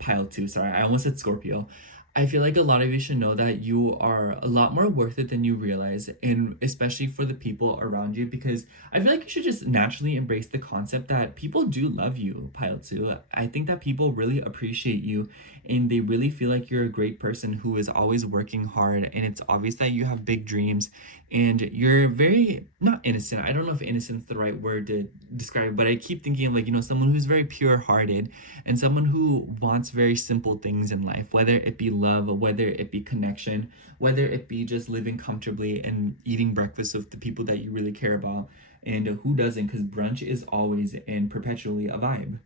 pile two, sorry, I almost said Scorpio. I feel like a lot of you should know that you are a lot more worth it than you realize, and especially for the people around you, because I feel like you should just naturally embrace the concept that people do love you, pile two. I think that people really appreciate you and they really feel like you're a great person who is always working hard, and it's obvious that you have big dreams and you're very not innocent. I don't know if innocent's the right word to describe it, but I keep thinking of like, you know, someone who's very pure hearted and someone who wants very simple things in life, whether it be love, whether it be connection, whether it be just living comfortably and eating breakfast with the people that you really care about. And who doesn't? Because brunch is always and perpetually a vibe.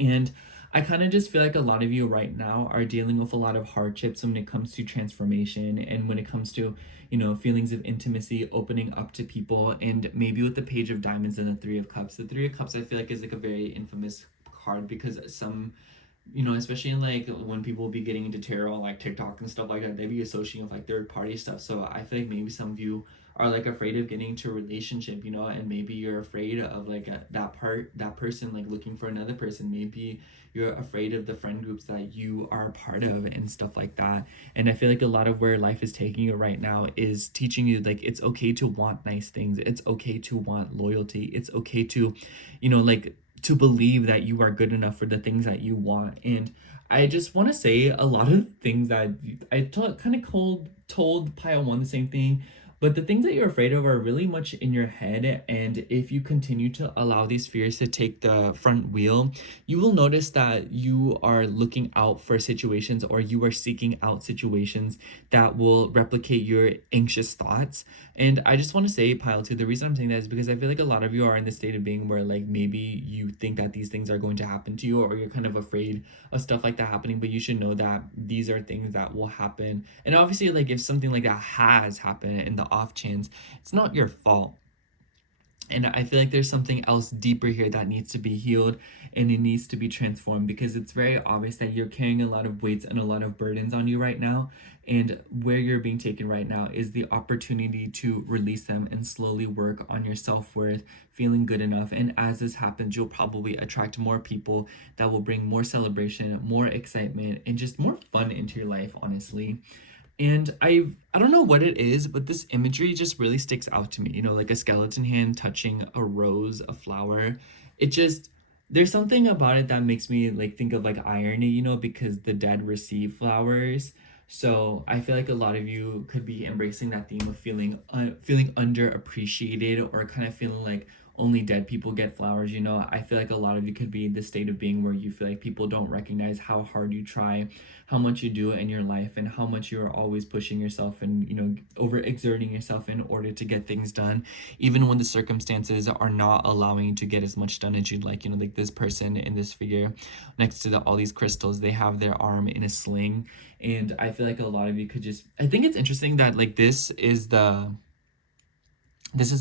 And I kind of just feel like a lot of you right now are dealing with a lot of hardships when it comes to transformation and when it comes to, you know, feelings of intimacy, opening up to people. And maybe with the Page of Diamonds and the Three of Cups. The Three of Cups, I feel like, is like a very infamous card because some, you know, especially in like when people be getting into tarot, like TikTok and stuff like that, they be associating with like third party stuff. So I feel like maybe some of you are like afraid of getting into a relationship, you know, and maybe you're afraid of like that person like looking for another person. Maybe you're afraid of the friend groups that you are a part of and stuff like that. And I feel like a lot of where life is taking you right now is teaching you like it's okay to want nice things. It's okay to want loyalty. It's okay to, you know, like to believe that you are good enough for the things that you want. And I just want to say a lot of things that kind of told pile one the same thing, but the things that you're afraid of are really much in your head. And if you continue to allow these fears to take the front wheel, you will notice that you are looking out for situations, or you are seeking out situations that will replicate your anxious thoughts. And I just want to say, pile two, the reason I'm saying that is because I feel like a lot of you are in the state of being where like maybe you think that these things are going to happen to you, or you're kind of afraid of stuff like that happening, but you should know that these are things that will happen. And obviously, like if something like that has happened in the off chance, it's not your fault. And I feel like there's something else deeper here that needs to be healed and it needs to be transformed, because it's very obvious that you're carrying a lot of weights and a lot of burdens on you right now. And where you're being taken right now is the opportunity to release them and slowly work on your self-worth, feeling good enough. And as this happens, you'll probably attract more people that will bring more celebration, more excitement, and just more fun into your life, honestly. And I don't know what it is, but this imagery just really sticks out to me. You know, like a skeleton hand touching a rose, a flower. It just there's something about it that makes me like think of like irony, you know, because the dead receive flowers. So I feel like a lot of you could be embracing that theme of feeling underappreciated, or kind of feeling like only dead people get flowers, you know. I feel like a lot of you could be in this state of being where you feel like people don't recognize how hard you try, how much you do in your life, and how much you are always pushing yourself and, you know, overexerting yourself in order to get things done, even when the circumstances are not allowing you to get as much done as you'd like. You know, like this person in this figure next to all these crystals, they have their arm in a sling. And I feel like a lot of you could just, I think it's interesting that like this is a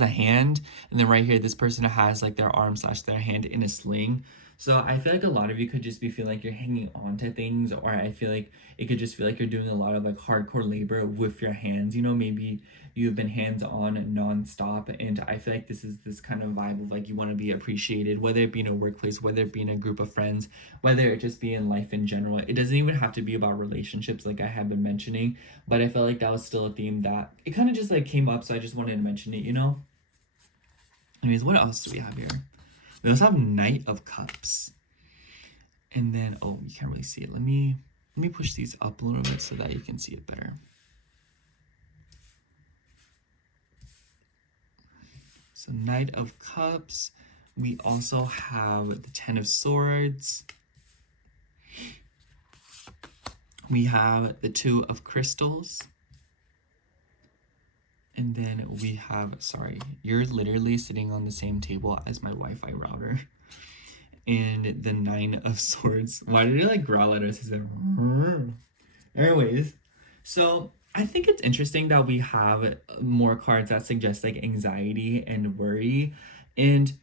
hand, and then right here this person has like their arm slash their hand in a sling. So I feel like a lot of you could just be feeling like you're hanging on to things, or I feel like it could just feel like you're doing a lot of like hardcore labor with your hands. You know, maybe you've been hands-on non-stop, and I feel like this is this kind of vibe of like you want to be appreciated, whether it be in a workplace, whether it be in a group of friends, whether it just be in life in general. It doesn't even have to be about relationships like I have been mentioning, but I felt like that was still a theme that it kind of just like came up, so I just wanted to mention it, you know. Anyways, what else do we have here? We also have Knight of Cups. And then, oh, you can't really see it. Let me push these up a little bit so that you can see it better. So Knight of Cups. We also have the Ten of Swords. We have the Two of Crystals. And then we have, sorry, you're literally sitting on the same table as my Wi-Fi router. And the Nine of Swords. Why did it like growl at us? He said, anyways, so I think it's interesting that we have more cards that suggest like anxiety and worry. And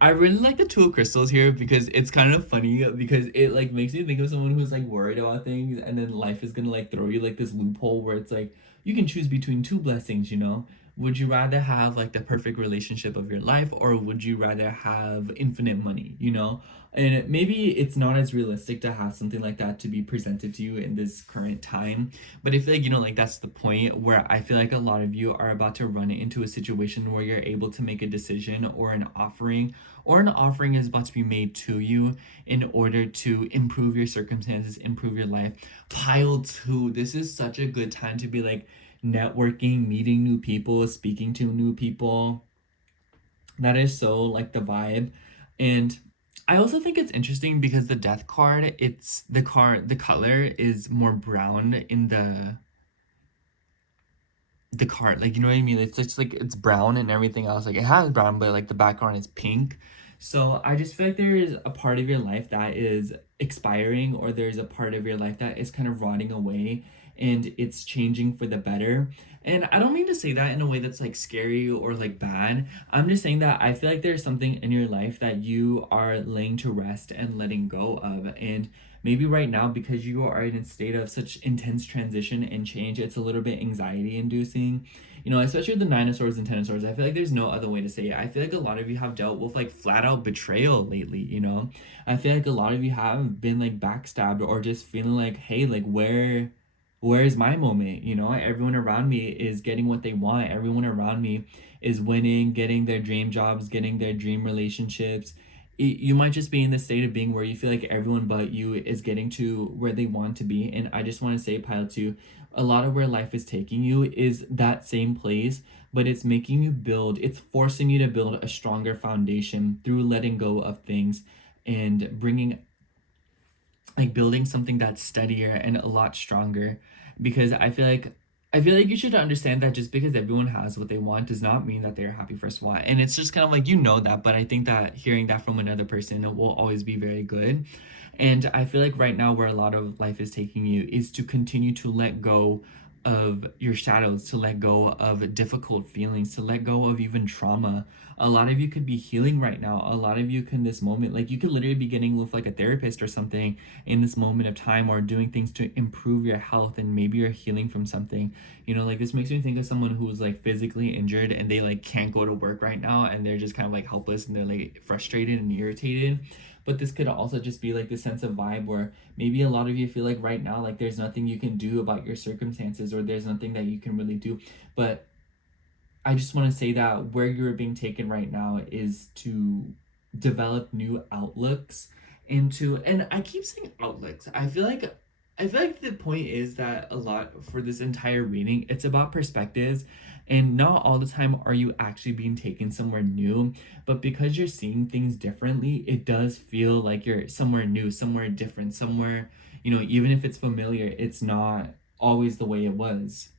I really like the Two of Crystals here because it's kind of funny because it like makes you think of someone who's like worried about things, and then life is gonna like throw you like this loophole where it's like you can choose between two blessings, you know? Would you rather have like the perfect relationship of your life, or would you rather have infinite money, you know? And maybe it's not as realistic to have something like that to be presented to you in this current time. But I feel like, you know, like that's the point where I feel like a lot of you are about to run into a situation where you're able to make a decision or an offering is about to be made to you in order to improve your circumstances, improve your life. Pile 2, this is such a good time to be like networking, meeting new people, speaking to new people. That is so like the vibe. And I also think it's interesting because the Death card, it's the color is more brown in the card, like, you know what I mean? It's just like it's brown and everything else, like it has brown, but like the background is pink. So I just feel like there is a part of your life that is expiring, or there's a part of your life that is kind of rotting away and it's changing for the better. And I don't mean to say that in a way that's like scary or like bad. I'm just saying that I feel like there's something in your life that you are laying to rest and letting go of. And maybe right now, because you are in a state of such intense transition and change, it's a little bit anxiety inducing. You know, especially the Nine of Swords and Ten of Swords. I feel like there's no other way to say it. I feel like a lot of you have dealt with like flat out betrayal lately, you know? I feel like a lot of you have been like backstabbed, or just feeling like, hey, like where's my moment? You know, everyone around me is getting what they want. Everyone around me is winning, getting their dream jobs, getting their dream relationships. You might just be in the state of being where you feel like everyone but you is getting to where they want to be. And I just want to say, Pile 2, a lot of where life is taking you is that same place, but it's making you build, it's forcing you to build a stronger foundation through letting go of things and bringing, like, building something that's steadier and a lot stronger. Because I feel like you should understand that just because everyone has what they want does not mean that they're happy, first of all. And it's just kind of like, you know that, but I think that hearing that from another person will always be very good. And I feel like right now, where a lot of life is taking you is to continue to let go of your shadows, to let go of difficult feelings, to let go of even trauma. A lot of you could be healing right now. A lot of you can, this moment, like you could literally be getting with like a therapist or something in this moment of time, or doing things to improve your health, and maybe you're healing from something. You know, like this makes me think of someone who's like physically injured and they like can't go to work right now, and they're just kind of like helpless and they're like frustrated and irritated. But this could also just be like this sense of vibe where maybe a lot of you feel like right now, like there's nothing you can do about your circumstances, or there's nothing that you can really do. But I just want to say that where you're being taken right now is to develop new outlooks into, and I keep saying outlooks. I feel like the point is that a lot for this entire reading, it's about perspectives, and not all the time are you actually being taken somewhere new, but because you're seeing things differently, it does feel like you're somewhere new, somewhere different, somewhere, you know, even if it's familiar, it's not always the way it was.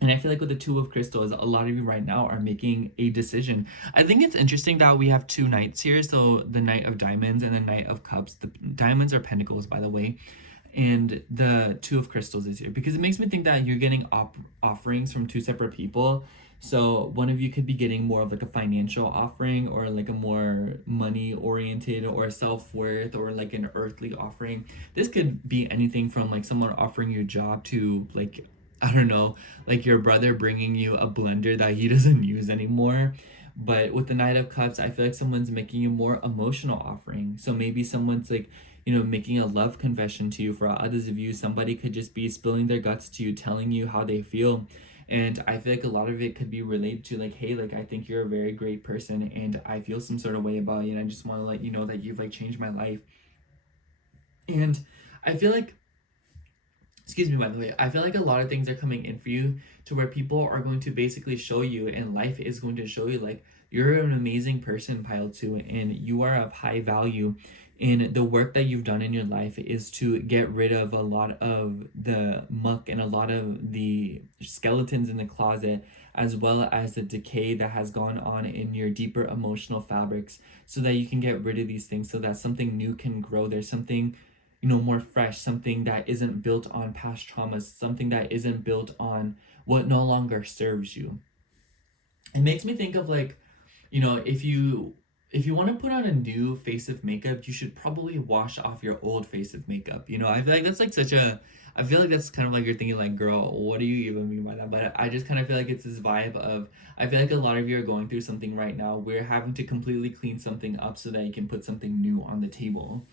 And I feel like with the Two of Crystals, a lot of you right now are making a decision. I think it's interesting that we have two knights here. So the Knight of Diamonds and the Knight of Cups. The diamonds are pentacles, by the way. And the Two of Crystals is here, because it makes me think that you're getting offerings from two separate people. So one of you could be getting more of like a financial offering, or like a more money oriented, or self-worth, or like an earthly offering. This could be anything from like someone offering you a job to like, I don't know, like your brother bringing you a blender that he doesn't use anymore. But with the Knight of Cups, I feel like someone's making you more emotional offering. So maybe someone's like, you know, making a love confession to you. For others of you, somebody could just be spilling their guts to you, telling you how they feel. And I feel like a lot of it could be related to like, hey, like I think you're a very great person and I feel some sort of way about you, and I just want to let you know that you've like changed my life. And I feel like excuse me, by the way, I feel like a lot of things are coming in for you to where people are going to basically show you, and life is going to show you, like, you're an amazing person, pile two, and you are of high value. And the work that you've done in your life is to get rid of a lot of the muck and a lot of the skeletons in the closet, as well as the decay that has gone on in your deeper emotional fabrics, so that you can get rid of these things so that something new can grow. There's something, more fresh, something that isn't built on past traumas, something that isn't built on what no longer serves you. It makes me think of, like, if you want to put on a new face of makeup, you should probably wash off your old face of makeup. I feel like that's like such a I feel like that's kind of like you're thinking, like, girl, what do you even mean by that? But I just kind of feel like it's this vibe of, I feel like a lot of you are going through something right now. We're having to completely clean something up so that you can put something new on the table.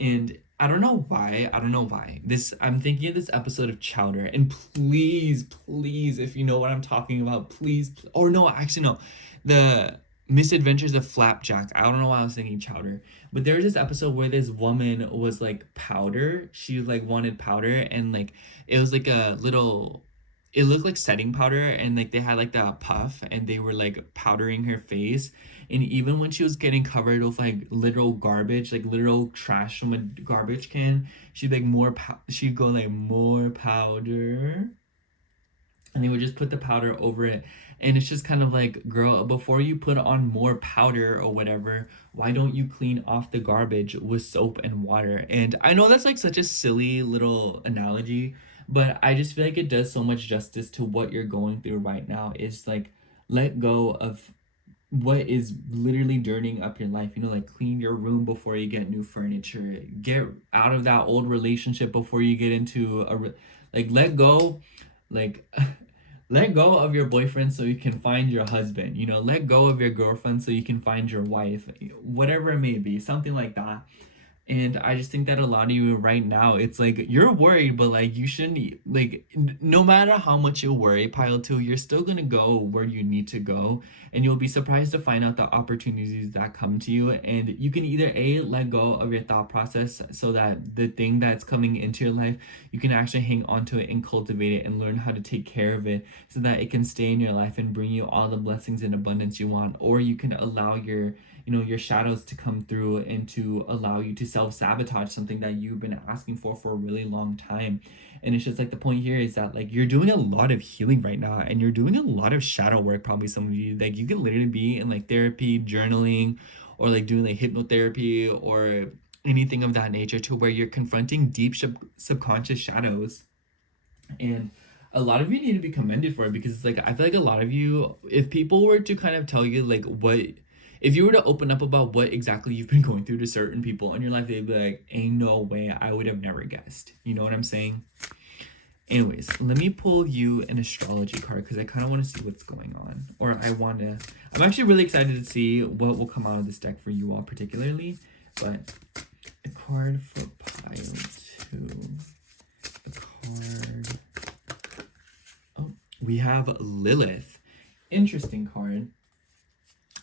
And I don't know why. I don't know why. I'm thinking of this episode of Chowder. And please, please, if you know what I'm talking about, please, or no, actually no. The Misadventures of Flapjack. I don't know why I was thinking Chowder. But there was this episode where this woman was like powder. She like wanted powder, and like it was like a little, it looked like setting powder, and like they had like the puff, and they were like powdering her face. And even when she was getting covered with like literal garbage, like literal trash from a garbage can, she'd like she'd go like more powder, and they would just put the powder over it. And it's just kind of like, girl, before you put on more powder or whatever, why don't you clean off the garbage with soap and water? And I know that's like such a silly little analogy, but I just feel like it does so much justice to what you're going through right now. Is like, let go of what is literally dirtying up your life. Like, clean your room before you get new furniture. Get out of that old relationship before you get into like, let go, like let go of your boyfriend so you can find your husband. Let go of your girlfriend so you can find your wife. Whatever it may be, something like that. And I just think that a lot of you right now, it's like you're worried, but like you shouldn't, like, no matter how much you worry, pile two, you're still gonna go where you need to go. And you'll be surprised to find out the opportunities that come to you. And you can either let go of your thought process so that the thing that's coming into your life, you can actually hang on to it and cultivate it and learn how to take care of it so that it can stay in your life and bring you all the blessings and abundance you want. Or you can allow your shadows to come through and to allow you to self-sabotage something that you've been asking for a really long time. And it's just like, the point here is that, like, you're doing a lot of healing right now, and you're doing a lot of shadow work. Probably some of you, like, you could literally be in like therapy, journaling, or like doing like hypnotherapy or anything of that nature, to where you're confronting deep subconscious shadows. And a lot of you need to be commended for it, because it's like, I feel like a lot of you, if people were to kind of tell you like if you were to open up about what exactly you've been going through to certain people in your life, they'd be like, ain't no way, I would have never guessed. You know what I'm saying? Anyways, let me pull you an astrology card, because I kind of want to see what's going on. I'm actually really excited to see what will come out of this deck for you all particularly. But a card for pile two. A card. Oh, we have Lilith. Interesting card.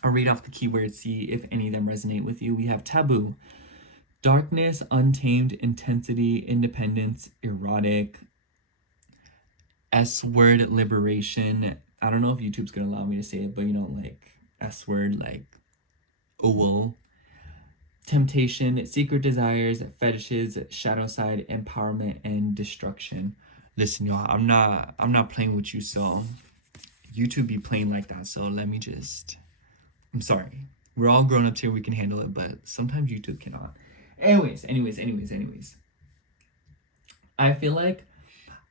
I'll read off the keywords, see if any of them resonate with you. We have taboo, darkness, untamed, intensity, independence, erotic, S word, liberation. I don't know if YouTube's gonna allow me to say it, but like S word, like owl, temptation, secret desires, fetishes, shadow side, empowerment, and destruction. Listen, y'all, I'm not playing with you, so YouTube be playing like that. So I'm sorry. We're all grown ups here. We can handle it, but sometimes YouTube cannot. Anyways. I feel like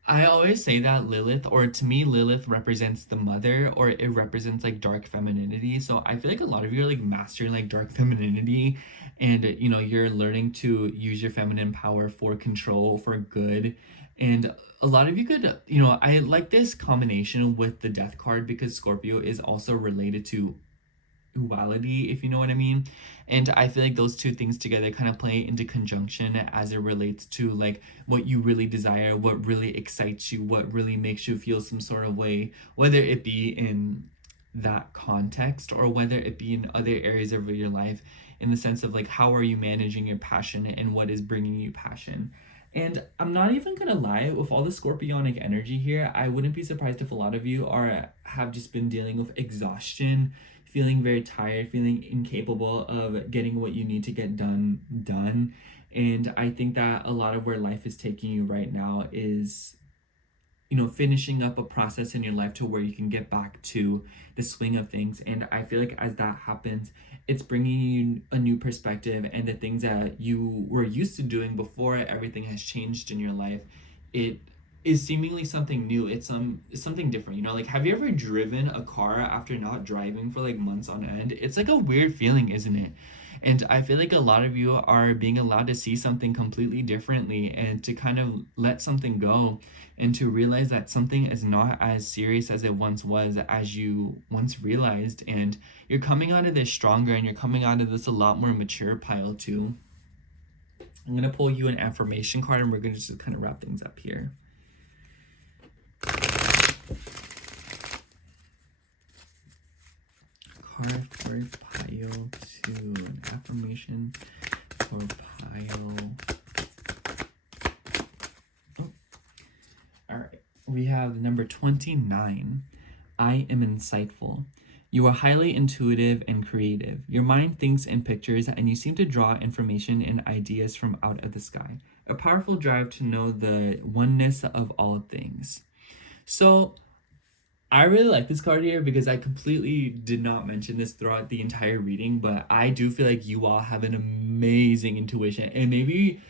I always say that Lilith, or to me, Lilith represents the mother, or it represents like dark femininity. So I feel like a lot of you are like mastering like dark femininity, and you're learning to use your feminine power for control, for good. And a lot of you could, I like this combination with the death card, because Scorpio is also related to duality, if you know what I mean. And I feel like those two things together kind of play into conjunction as it relates to like what you really desire, what really excites you, what really makes you feel some sort of way, whether it be in that context or whether it be in other areas of your life, in the sense of like, how are you managing your passion and what is bringing you passion. And I'm not even gonna lie, with all the scorpionic energy here, I wouldn't be surprised if a lot of you have just been dealing with exhaustion, feeling very tired, feeling incapable of getting what you need to get done. And I think that a lot of where life is taking you right now is, finishing up a process in your life to where you can get back to the swing of things. And I feel like as that happens, it's bringing you a new perspective, and the things that you were used to doing before everything has changed in your life, it is seemingly something new. It's something different. Like, have you ever driven a car after not driving for like months on end? It's like a weird feeling, isn't it? And I feel like a lot of you are being allowed to see something completely differently, and to kind of let something go, and to realize that something is not as serious as it once was, as you once realized. And you're coming out of this stronger, and you're coming out of this a lot more mature, pile two. I'm going to pull you an affirmation card, and we're going to just kind of wrap things up here. Card for pile two, an affirmation for pile. All right, we have number 29. I am insightful. You are highly intuitive and creative. Your mind thinks in pictures, and you seem to draw information and ideas from out of the sky. A powerful drive to know the oneness of all things. So I really like this card here because I completely did not mention this throughout the entire reading, but I do feel like you all have an amazing intuition. And maybe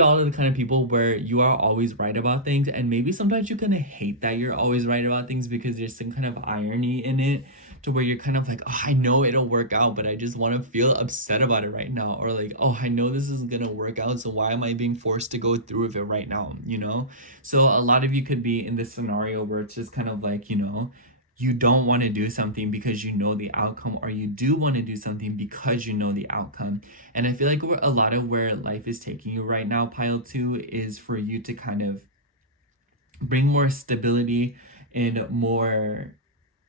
all of the kind of people where you are always right about things, and maybe sometimes you kind of hate that you're always right about things because there's some kind of irony in it, to where you're kind of like, oh, I know it'll work out, but I just want to feel upset about it right now. Or like, oh, I know this isn't gonna work out, so why am I being forced to go through with it right now? So a lot of you could be in this scenario where it's just kind of like, you don't want to do something because you know the outcome, or you do want to do something because you know the outcome. And I feel like a lot of where life is taking you right now, pile two, is for you to kind of bring more stability and more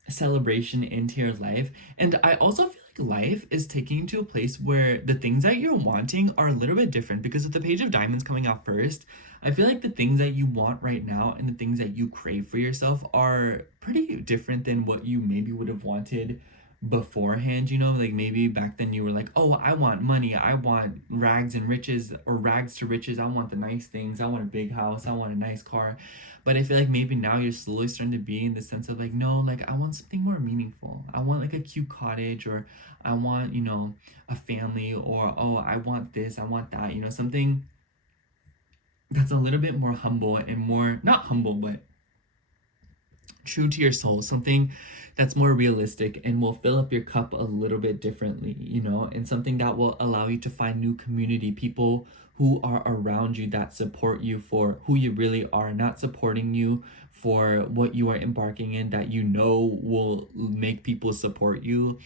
celebration into your life. And I also feel like life is taking you to a place where the things that you're wanting are a little bit different, because of the Page of Diamonds coming out first. I feel like the things that you want right now and the things that you crave for yourself are pretty different than what you maybe would have wanted beforehand. Like maybe back then you were like, oh, I want money, I want rags and riches, or rags to riches, I want the nice things, I want a big house, I want a nice car. But I feel like maybe now you're slowly starting to be in the sense of like, no, like I want something more meaningful. I want like a cute cottage, or I want, a family, or oh, I want this, I want that, something that's a little bit more humble, and more, not humble, but true to your soul, something that's more realistic and will fill up your cup a little bit differently, and something that will allow you to find new community, people who are around you that support you for who you really are, not supporting you for what you are embarking in, that will make people support you.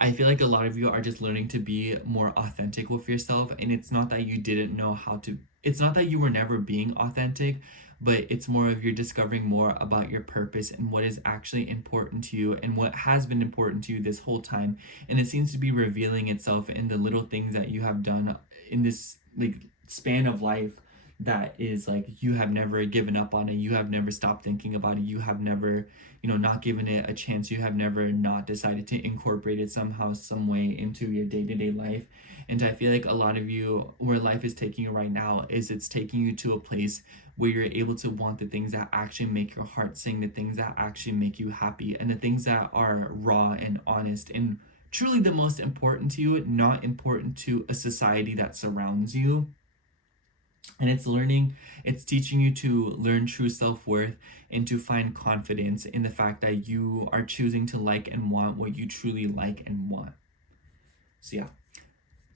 I feel like a lot of you are just learning to be more authentic with yourself, and it's not that you didn't know how to, it's not that you were never being authentic, but it's more of you're discovering more about your purpose and what is actually important to you, and what has been important to you this whole time. And it seems to be revealing itself in the little things that you have done in this like span of life, that is like you have never given up on it, you have never stopped thinking about it, you have never not given it a chance, you have never not decided to incorporate it somehow, some way into your day-to-day life. And I feel like a lot of you, where life is taking you right now, is it's taking you to a place where you're able to want the things that actually make your heart sing, the things that actually make you happy, and the things that are raw and honest and truly the most important to you, not important to a society that surrounds you. And it's teaching you to learn true self-worth, and to find confidence in the fact that you are choosing to like and want what you truly like and want. So yeah,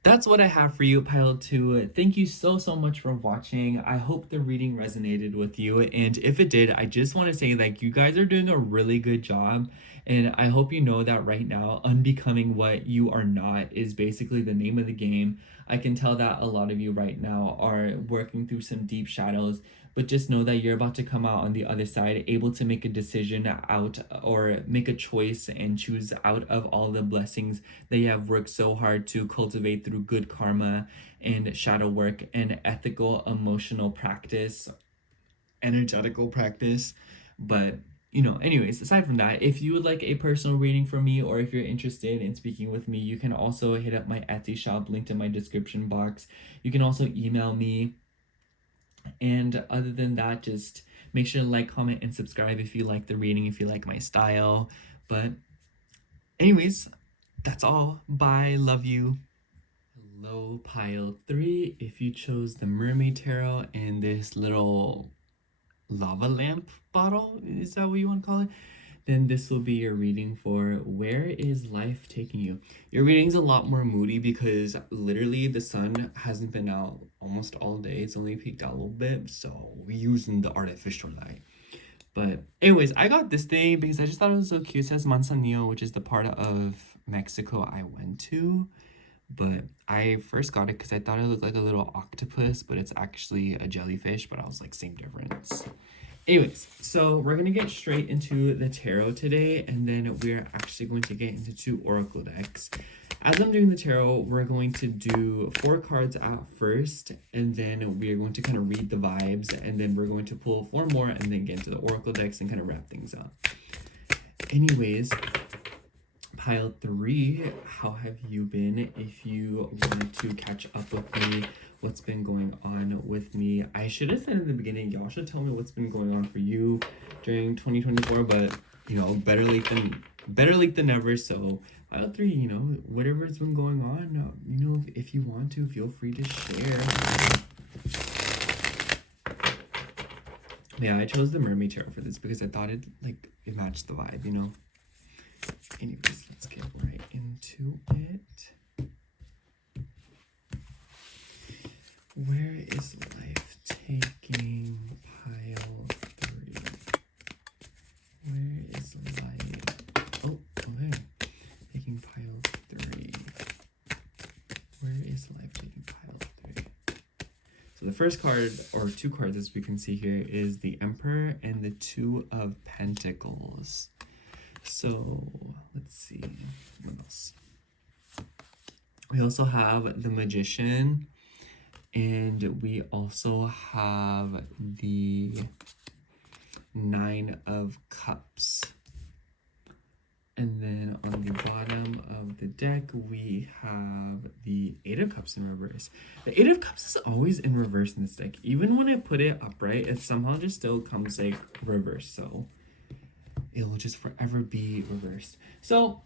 that's what I have for you, pile two. Thank you so much for watching. I hope the reading resonated with you, and if it did, I just want to say, like, you guys are doing a really good job. And I hope you know that right now, unbecoming what you are not is basically the name of the game. I can tell that a lot of you right now are working through some deep shadows, but just know that you're about to come out on the other side, able to make a decision out or make a choice and choose out of all the blessings that you have worked so hard to cultivate through good karma and shadow work and ethical emotional practice, energetical practice. But anyways, aside from that, if you would like a personal reading from me, or if you're interested in speaking with me, you can also hit up my Etsy shop linked in my description box. You can also email me. And other than that, just make sure to like, comment, and subscribe if you like the reading, if you like my style. But anyways, that's all. Bye. Love you. Hello, pile 3. If you chose the Mermaid Tarot and this little lava lamp bottle, is that what you want to call it? Then this will be your reading for Where is Life Taking You? Your reading's a lot more moody because literally the sun hasn't been out almost all day. It's only peaked out a little bit, so we're using the artificial light. But anyways, I got this thing because I just thought it was so cute. It says Manzanillo, which is the part of Mexico I went to. But I first got it because I thought it looked like a little octopus, but it's actually a jellyfish. But I was like, same difference. Anyways, so we're going to get straight into the tarot today, and then we're actually going to get into 2 oracle decks. As I'm doing the tarot, we're going to do 4 cards at first, and then we're going to kind of read the vibes, and then we're going to pull 4 more, and then get into the oracle decks and kind of wrap things up. Anyways, pile 3, how have you been? If you wanted to catch up with me, what's been going on with me, I should have said in the beginning, y'all should tell me what's been going on for you during 2024, but better late than never. So pile 3, whatever's been going on, if you want to, feel free to share. Yeah, I chose the Mermaid Tarot for this because I thought it matched the vibe. Anyways, let's get right into it. Where is life taking pile 3? Where is life? Oh, okay. Taking pile 3. Where is life taking pile 3? So the first card, or 2 cards as we can see here, is the Emperor and the 2 of Pentacles. So let's see, what else? We also have the Magician, and we also have the 9 of Cups. And then on the bottom of the deck, we have the 8 of Cups in reverse. The 8 of Cups is always in reverse in this deck. Even when I put it upright, it somehow just still comes like reverse. So it will just forever be reversed. So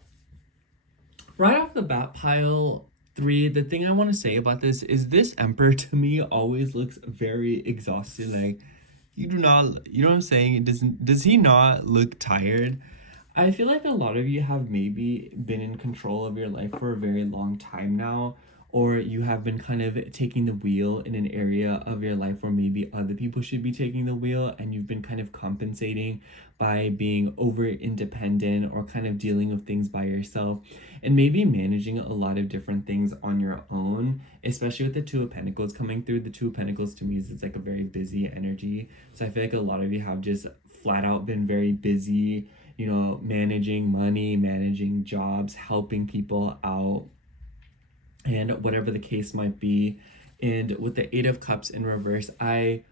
right off the bat, pile 3, the thing I want to say about this is this Emperor to me always looks very exhausted. Like, you do not, you know what I'm saying? Does he not look tired? I feel like a lot of you have maybe been in control of your life for a very long time now, or you have been kind of taking the wheel in an area of your life where maybe other people should be taking the wheel, and you've been kind of compensating by being over independent or kind of dealing with things by yourself and maybe managing a lot of different things on your own, especially with the 2 of Pentacles coming through. The 2 of Pentacles to me is it's like a very busy energy. So I feel like a lot of you have just flat out been very busy, managing money, managing jobs, helping people out, and whatever the case might be. And with the 8 of Cups in reverse, I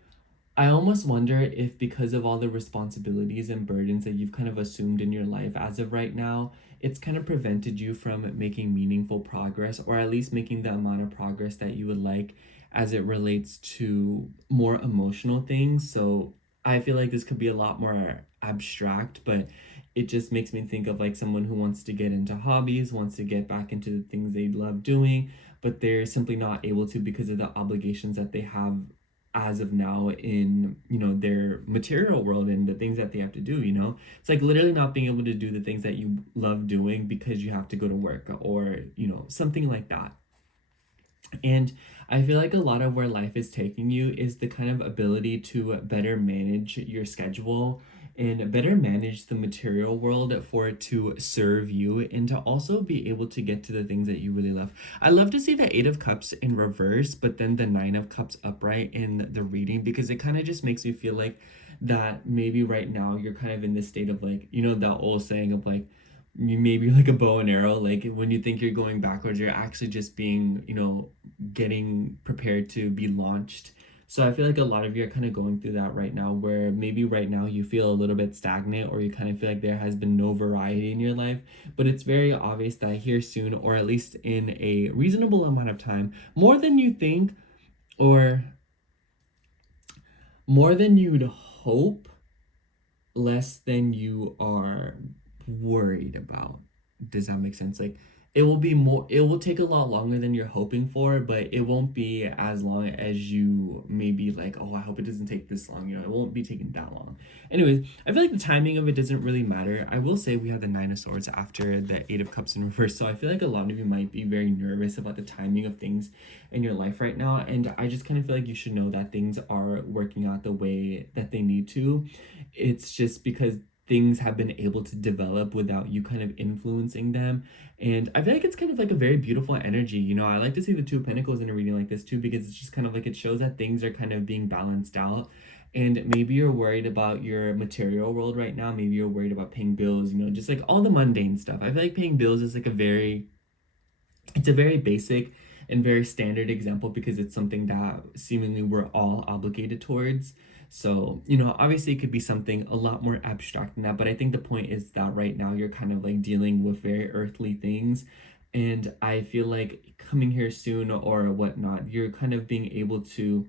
almost wonder if because of all the responsibilities and burdens that you've kind of assumed in your life as of right now, it's kind of prevented you from making meaningful progress, or at least making the amount of progress that you would like as it relates to more emotional things. So I feel like this could be a lot more abstract, but it just makes me think of like someone who wants to get into hobbies, wants to get back into the things they love doing, but they're simply not able to because of the obligations that they have as of now in their material world and the things that they have to do. It's like literally not being able to do the things that you love doing because you have to go to work, or something like that. And I feel like a lot of where life is taking you is the kind of ability to better manage your schedule and better manage the material world for it to serve you and to also be able to get to the things that you really love. I love to see the Eight of Cups in reverse, but then the Nine of Cups upright in the reading, because it kind of just makes me feel like that maybe right now you're kind of in this state of like, you know, that old saying of like, you maybe like a bow and arrow, like when you think you're going backwards, you're actually just being, you know, getting prepared to be launched. So I feel like a lot of you are kind of going through that right now, where maybe right now you feel a little bit stagnant, or you kind of feel like there has been no variety in your life. But it's very obvious that here soon, or at least in a reasonable amount of time, more than you think, or more than you'd hope, less than you are worried about. Does that make sense? Like, it will be more, it will take a lot longer than you're hoping for, but it won't be as long as you maybe like, oh, I hope it doesn't take this long. You know, it won't be taking that long. Anyways, I feel like the timing of it doesn't really matter. I will say we have the Nine of Swords after the Eight of Cups in reverse. So I feel like a lot of you might be very nervous about the timing of things in your life right now. And I just kind of feel like you should know that things are working out the way that they need to. It's just because things have been able to develop without you kind of influencing them. And I feel like it's kind of like a very beautiful energy. You know, I like to see the Two of Pentacles in a reading like this too, because it's just kind of like it shows that things are kind of being balanced out. And maybe you're worried about your material world right now. Maybe you're worried about paying bills, you know, just like all the mundane stuff. I feel like paying bills is like it's a very basic and very standard example, because it's something that seemingly we're all obligated towards. So, you know, obviously it could be something a lot more abstract than that, but I think the point is that right now you're kind of like dealing with very earthly things. And I feel like coming here soon or whatnot, you're kind of being able to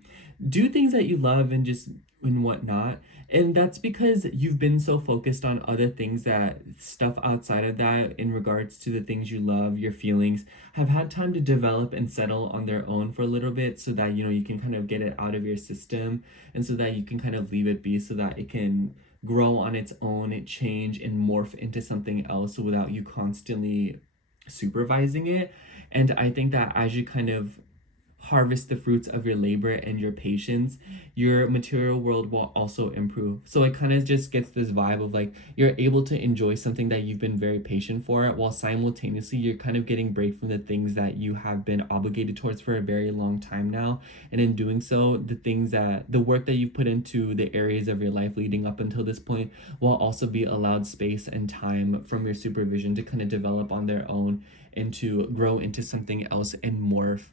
do things that you love and just and whatnot. And that's because you've been so focused on other things, that stuff outside of that, in regards to the things you love, your feelings, have had time to develop and settle on their own for a little bit, so that, you know, you can kind of get it out of your system, and so that you can kind of leave it be, so that it can grow on its own, it change and morph into something else without you constantly supervising it. And I think that as you kind of harvest the fruits of your labor and your patience, your material world will also improve. So it kind of just gets this vibe of like you're able to enjoy something that you've been very patient for, while simultaneously you're kind of getting break from the things that you have been obligated towards for a very long time now. And in doing so, the work that you've put into the areas of your life leading up until this point will also be allowed space and time from your supervision to kind of develop on their own and to grow into something else and morph.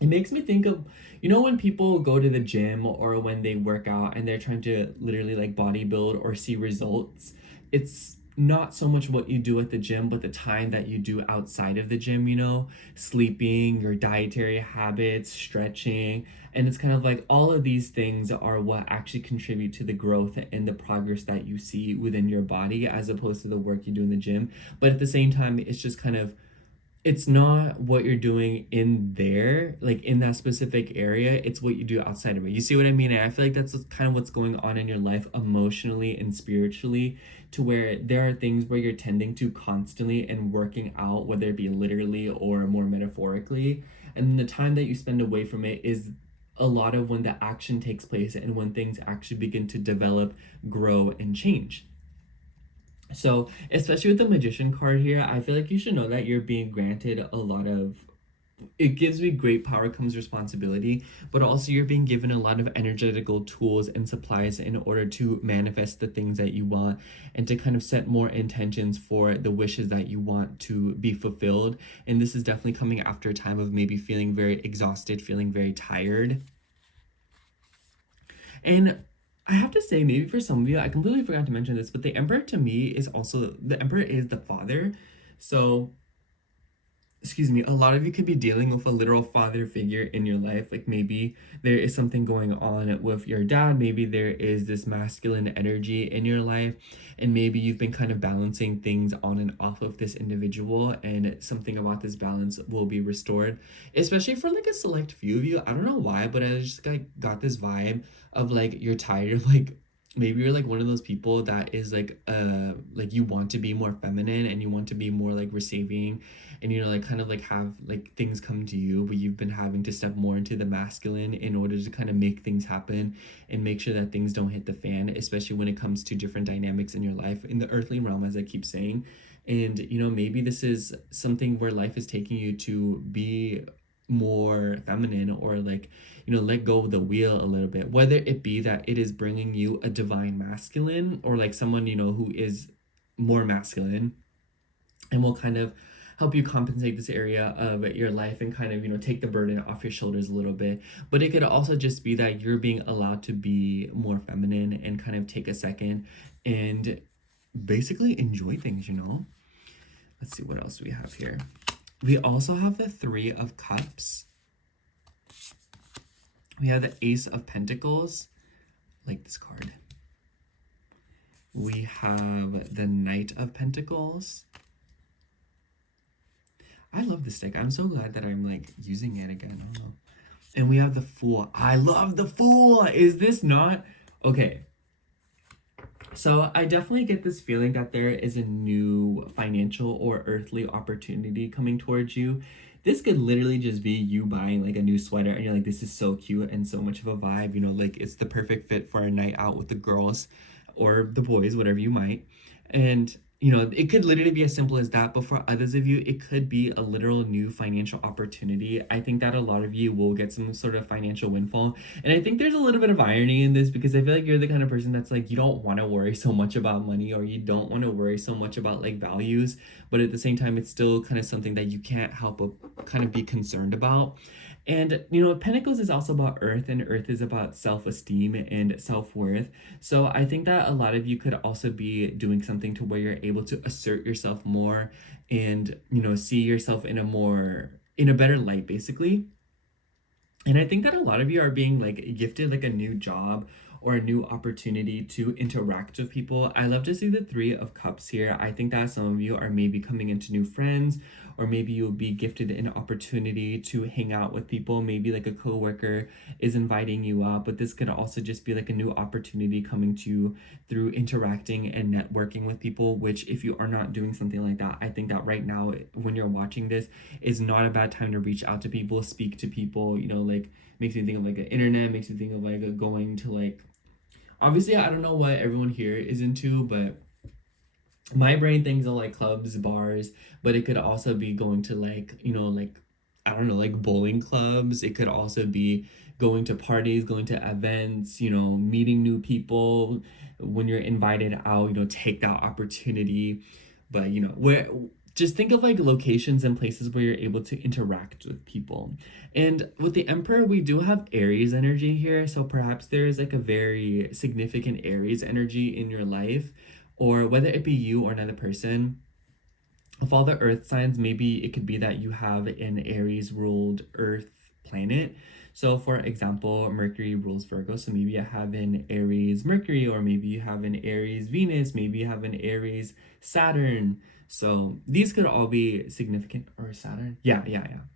It makes me think of, you know, when people go to the gym or when they work out and they're trying to literally like bodybuild or see results. It's not so much what you do at the gym, but the time that you do outside of the gym, you know, sleeping, your dietary habits, stretching. And it's kind of like all of these things are what actually contribute to the growth and the progress that you see within your body, as opposed to the work you do in the gym. But at the same time, it's just kind of, it's not what you're doing in there, like in that specific area, it's what you do outside of it. You see what I mean? And I feel like that's kind of what's going on in your life emotionally and spiritually, to where there are things where you're tending to constantly and working out, whether it be literally or more metaphorically. And then the time that you spend away from it is a lot of when the action takes place and when things actually begin to develop, grow, and change. So, especially with the Magician card here, I feel like you should know that you're being granted a lot of. It gives me great power comes responsibility, but also you're being given a lot of energetical tools and supplies in order to manifest the things that you want and to kind of set more intentions for the wishes that you want to be fulfilled. And this is definitely coming after a time of maybe feeling very exhausted, feeling very tired. And I have to say, maybe for some of you, I completely forgot to mention this, but the Emperor to me is also, the Emperor is the father. So, excuse me, a lot of you could be dealing with a literal father figure in your life. Like maybe there is something going on with your dad. Maybe there is this masculine energy in your life. And maybe you've been kind of balancing things on and off of this individual. And something about this balance will be restored. Especially for like a select few of you. I don't know why, but I just like got this vibe of like you're tired of like maybe you're like one of those people that is like you want to be more feminine and you want to be more like receiving, and you know, like kind of like have like things come to you, but you've been having to step more into the masculine in order to kind of make things happen and make sure that things don't hit the fan, especially when it comes to different dynamics in your life in the earthly realm, as I keep saying. And you know, maybe this is something where life is taking you to be more feminine, or like, you know, let go of the wheel a little bit, whether it be that it is bringing you a divine masculine, or like someone, you know, who is more masculine and will kind of help you compensate this area of your life and kind of, you know, take the burden off your shoulders a little bit. But it could also just be that you're being allowed to be more feminine and kind of take a second and basically enjoy things, you know. Let's see what else we have here. We also have the Three of Cups. We have the Ace of Pentacles. I like this card. We have the Knight of Pentacles. I love this deck. I'm so glad that I'm like using it again. I don't know. And we have the Fool. I love the Fool. Is this not? Okay. So I definitely get this feeling that there is a new financial or earthly opportunity coming towards you. This could literally just be you buying like a new sweater and you're like, this is so cute and so much of a vibe, you know, like it's the perfect fit for a night out with the girls or the boys, whatever you might. And you know, it could literally be as simple as that, but for others of you, it could be a literal new financial opportunity. I think that a lot of you will get some sort of financial windfall. And I think there's a little bit of irony in this, because I feel like you're the kind of person that's like, you don't want to worry so much about money, or you don't want to worry so much about like values, but at the same time, it's still kind of something that you can't help but kind of be concerned about. And, you know, Pentacles is also about earth, and earth is about self-esteem and self-worth. So I think that a lot of you could also be doing something to where you're able to assert yourself more and, you know, see yourself in a better light, basically. And I think that a lot of you are being like gifted like a new job or a new opportunity to interact with people. I love to see the Three of Cups here. I think that some of you are maybe coming into new friends, or maybe you'll be gifted an opportunity to hang out with people. Maybe like a coworker is inviting you out, but this could also just be like a new opportunity coming to you through interacting and networking with people, which if you are not doing something like that, I think that right now when you're watching this is not a bad time to reach out to people, speak to people, you know, like makes me think of like the internet, makes me think of like going to like, obviously I don't know what everyone here is into, but my brain thinks of like clubs, bars, but it could also be going to like, you know, like, I don't know, like bowling clubs. It could also be going to parties, going to events, you know, meeting new people. When you're invited out, you know, take that opportunity. But, you know, where just think of like locations and places where you're able to interact with people. And with the Emperor, we do have Aries energy here. So perhaps there is like a very significant Aries energy in your life, or whether it be you or another person. Of all the earth signs, maybe it could be that you have an Aries ruled earth planet. So for example, Mercury rules Virgo, so maybe you have an Aries Mercury, or maybe you have an Aries Venus, maybe you have an Aries Saturn. So these could all be significant, or Saturn. Yeah,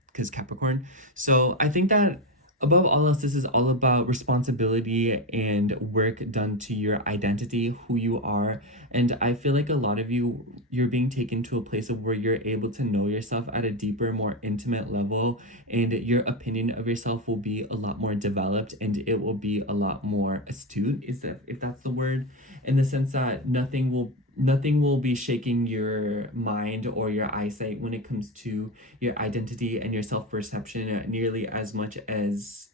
because Capricorn. So I think that above all else, this is all about responsibility and work done to your identity, who you are. And I feel like a lot of you, you're being taken to a place of where you're able to know yourself at a deeper, more intimate level, and your opinion of yourself will be a lot more developed, and it will be a lot more astute, is that, if that's the word, in the sense that nothing will be shaking your mind or your eyesight when it comes to your identity and your self-perception nearly as much as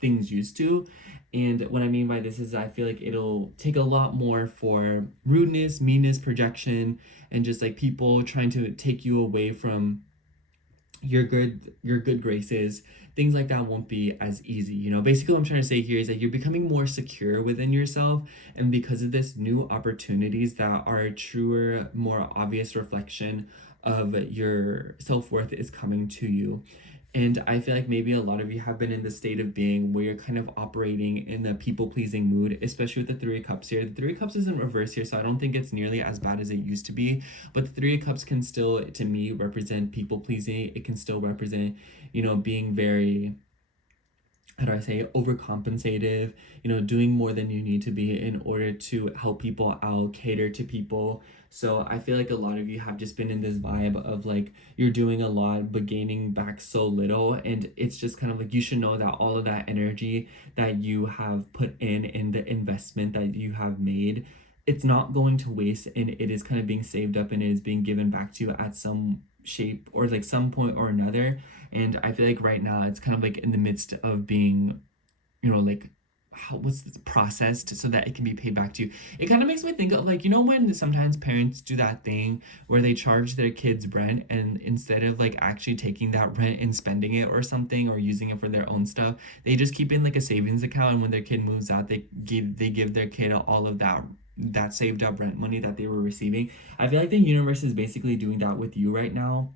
things used to. And what I mean by this is I feel like it'll take a lot more for rudeness, meanness, projection, and just like people trying to take you away from your good graces. Things like that won't be as easy. You know, basically what I'm trying to say here is that you're becoming more secure within yourself, and because of this, new opportunities that are a truer, more obvious reflection of your self-worth is coming to you. And I feel like maybe a lot of you have been in the state of being where you're kind of operating in the people-pleasing mood, especially with the Three of Cups here. The Three of Cups is in reverse here, so I don't think it's nearly as bad as it used to be. But the Three of Cups can still, to me, represent people-pleasing. It can still represent, you know, being very how do I say, overcompensative, doing more than you need to be in order to help people out, cater to people. So I feel like a lot of you have just been in this vibe of like you're doing a lot but gaining back so little. And it's just kind of like you should know that all of that energy that you have put in the investment that you have made, it's not going to waste, and it is kind of being saved up and it is being given back to you at some shape or like some point or another. And I feel like right now it's kind of like in the midst of being, like what's the processed so that it can be paid back to you. It kind of makes me think of like, when sometimes parents do that thing where they charge their kids rent, and instead of like actually taking that rent and spending it or something or using it for their own stuff, they just keep in like a savings account, and when their kid moves out, they give their kid all of that saved up rent money that they were receiving. I feel like the universe is basically doing that with you right now,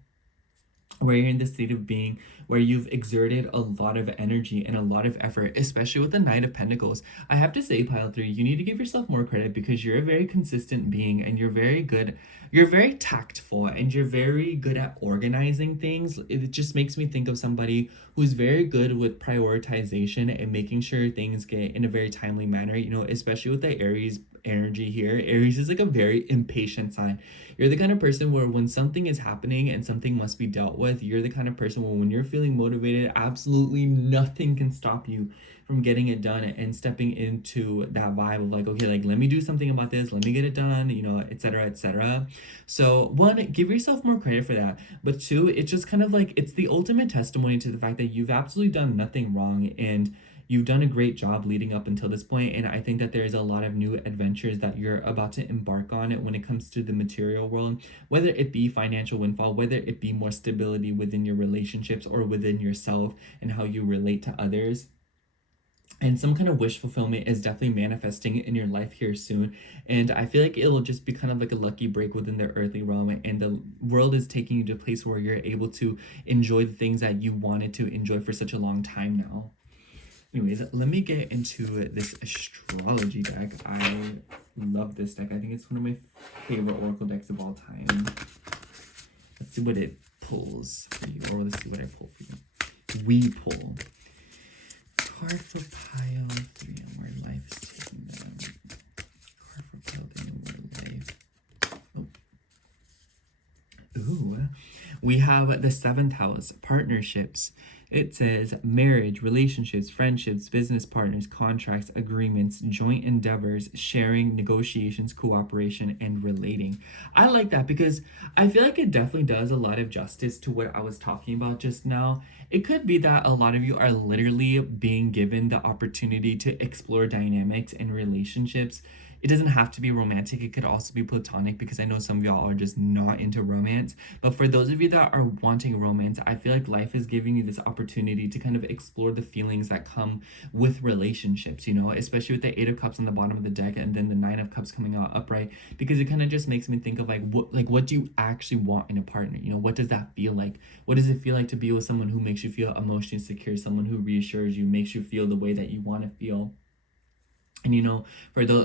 where you're in the state of being where you've exerted a lot of energy and a lot of effort, especially with the Knight of Pentacles. I have to say, Pile 3, you need to give yourself more credit because you're a very consistent being and you're very good. You're very tactful and you're very good at organizing things. It just makes me think of somebody who's very good with prioritization and making sure things get in a very timely manner, especially with the Aries energy here. Aries is like a very impatient sign. You're the kind of person where when something is happening and something must be dealt with, you're the kind of person where when you're feeling motivated, absolutely nothing can stop you from getting it done and stepping into that vibe of like, okay, like let me do something about this, let me get it done, etc., etc. So one, give yourself more credit for that. But two, it's just kind of like it's the ultimate testimony to the fact that you've absolutely done nothing wrong, and you've done a great job leading up until this point, and I think that there is a lot of new adventures that you're about to embark on when it comes to the material world, whether it be financial windfall, whether it be more stability within your relationships or within yourself and how you relate to others. And some kind of wish fulfillment is definitely manifesting in your life here soon. And I feel like it'll just be kind of like a lucky break within the earthly realm. And the world is taking you to a place where you're able to enjoy the things that you wanted to enjoy for such a long time now. Anyways, let me get into this astrology deck. I love this deck. I think it's one of my favorite oracle decks of all time. Let's see what it pulls for you, or let's see what I pull for you. We pull. Card for Pile 3 and where life is taking them. Card for Pile 3 and where life. Oh. Ooh. We have the 7th house, partnerships. It says marriage, relationships, friendships, business partners, contracts, agreements, joint endeavors, sharing, negotiations, cooperation, and relating. I like that because I feel like it definitely does a lot of justice to what I was talking about just now. It could be that a lot of you are literally being given the opportunity to explore dynamics in relationships. It doesn't have to be romantic. It could also be platonic, because I know some of y'all are just not into romance. But for those of you that are wanting romance, I feel like life is giving you this opportunity to kind of explore the feelings that come with relationships, especially with the 8 of Cups on the bottom of the deck and then the 9 of Cups coming out upright, because it kind of just makes me think of what do you actually want in a partner? What does that feel like? What does it feel like to be with someone who makes you feel emotionally secure, someone who reassures you, makes you feel the way that you want to feel? And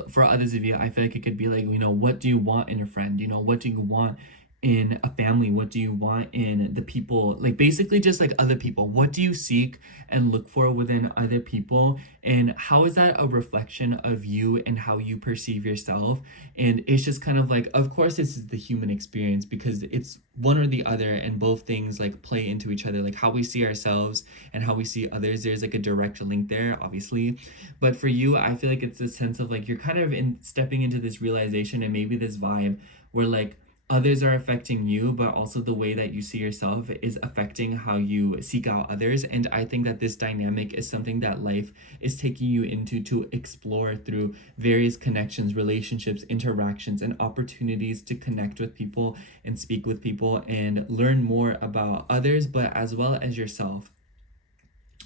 for others of you, I feel like it could be like, what do you want in a friend? What do you want in a family? What do you want in the people? Like basically just like other people. What do you seek and look for within other people? And how is that a reflection of you and how you perceive yourself? And it's just kind of like, of course, this is the human experience because it's one or the other, and both things like play into each other, like how we see ourselves and how we see others. There's like a direct link there, obviously. But for you, I feel like it's a sense of like you're kind of stepping into this realization and maybe this vibe where like others are affecting you, but also the way that you see yourself is affecting how you seek out others. And I think that this dynamic is something that life is taking you into to explore through various connections, relationships, interactions, and opportunities to connect with people and speak with people and learn more about others, but as well as yourself.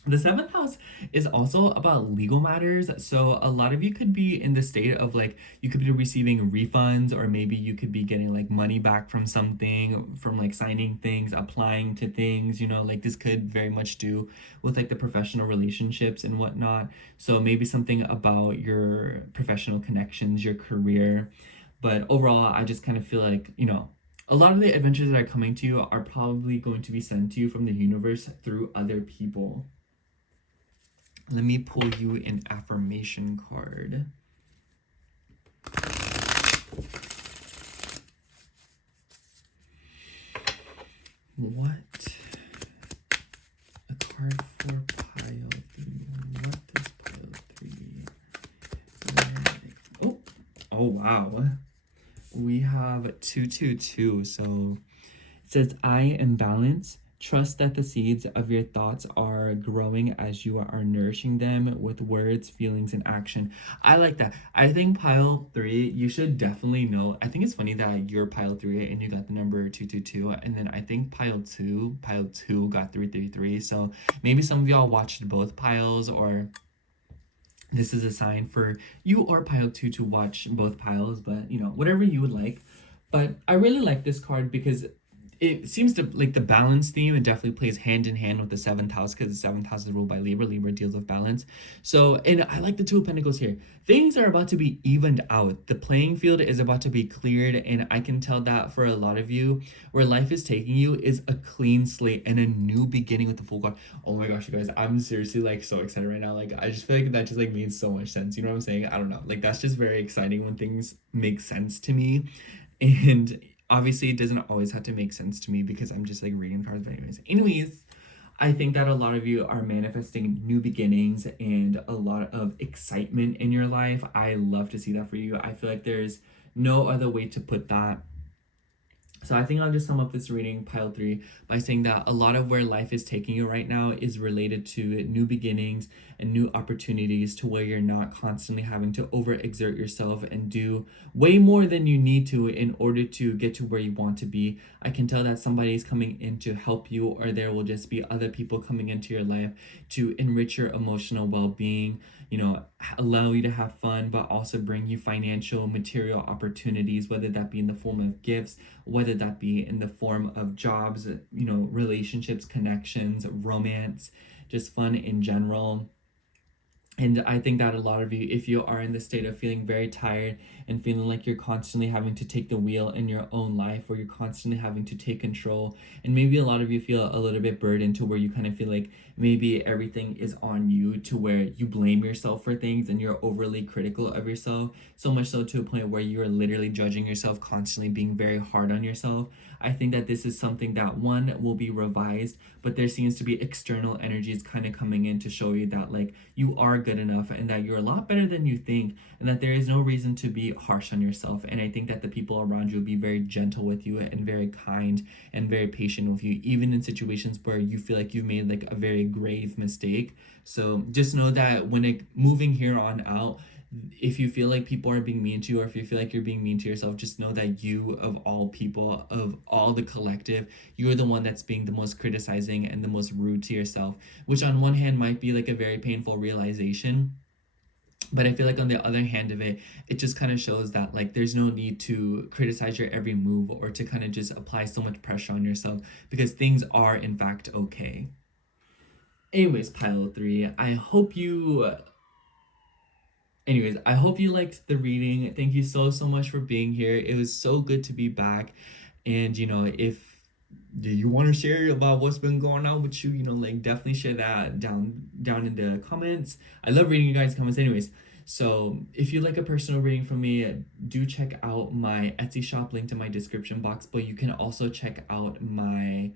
The 7th house is also about legal matters. So a lot of you could be in the state of like, you could be receiving refunds, or maybe you could be getting like money back from something, from like signing things, applying to things, like this could very much do with like the professional relationships and whatnot. So maybe something about your professional connections, your career. But overall, I just kind of feel like, a lot of the adventures that are coming to you are probably going to be sent to you from the universe through other people. Let me pull you an affirmation card. What? A card for pile 3. What does pile 3? Oh wow. We have 222. So it says, I am balanced. Trust that the seeds of your thoughts are growing as you are nourishing them with words, feelings, and action. I like that. I think pile 3, you should definitely know. I think it's funny that you're pile 3 and you got the number 222. And then I think pile 2 got 333. So maybe some of y'all watched both piles, or this is a sign for you or pile 2 to watch both piles, but you know, whatever you would like. But I really like this card because it seems to like the balance theme. It definitely plays hand in hand with the 7th house, because the 7th house is ruled by Libra. Libra deals with balance. So, and I like the 2 of Pentacles here. Things are about to be evened out. The playing field is about to be cleared, and I can tell that for a lot of you, where life is taking you is a clean slate and a new beginning with the Fool card. Oh my gosh, you guys, I'm seriously like so excited right now. Like, I just feel like that just like means so much sense. You know what I'm saying? I don't know. Like, that's just very exciting when things make sense to me. And obviously it doesn't always have to make sense to me because I'm just like reading cards. But anyways, I think that a lot of you are manifesting new beginnings and a lot of excitement in your life. I love to see that for you. I feel like there's no other way to put that. So I think I'll just sum up this reading, pile 3, by saying that a lot of where life is taking you right now is related to new beginnings and new opportunities, to where you're not constantly having to overexert yourself and do way more than you need to in order to get to where you want to be. I can tell that somebody's coming in to help you, or there will just be other people coming into your life to enrich your emotional well-being, you know, allow you to have fun, but also bring you financial, material opportunities, whether that be in the form of gifts, whether that be in the form of jobs, you know, relationships, connections, romance, just fun in general. And I think that a lot of you, if you are in the state of feeling very tired and feeling like you're constantly having to take the wheel in your own life, or you're constantly having to take control, and maybe a lot of you feel a little bit burdened to where you kind of feel like maybe everything is on you, to where you blame yourself for things and you're overly critical of yourself, so much so to a point where you're literally judging yourself, constantly being very hard on yourself. I think that this is something that, one, will be revised, but there seems to be external energies kind of coming in to show you that like you are good enough and that you're a lot better than you think, and that there is no reason to be harsh on yourself. And I think that the people around you will be very gentle with you and very kind and very patient with you, even in situations where you feel like you've made like a very grave mistake. So just know that when moving here on out, if you feel like people are being mean to you, or if you feel like you're being mean to yourself, just know that you, of all people, of all the collective, you're the one that's being the most criticizing and the most rude to yourself, which on one hand might be like a very painful realization. But I feel like on the other hand of it, it just kind of shows that like there's no need to criticize your every move, or to kind of just apply so much pressure on yourself, because things are in fact okay. Anyways, pile 3, I hope you liked the reading. Thank you so much for being here. It was so good to be back. And you know, if do you want to share about what's been going on with you, you know, like definitely share that down in the comments. I love reading you guys' comments anyways. So if you like a personal reading from me, do check out my Etsy shop linked in my description box, but you can also check out my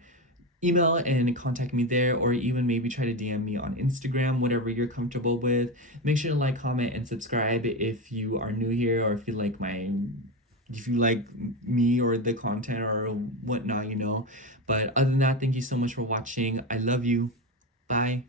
email and contact me there, or even maybe try to DM me on Instagram, whatever you're comfortable with. Make sure to like, comment, and subscribe if you are new here, or if you like me or the content or whatnot, you know. But other than that, thank you so much for watching. I love you. Bye.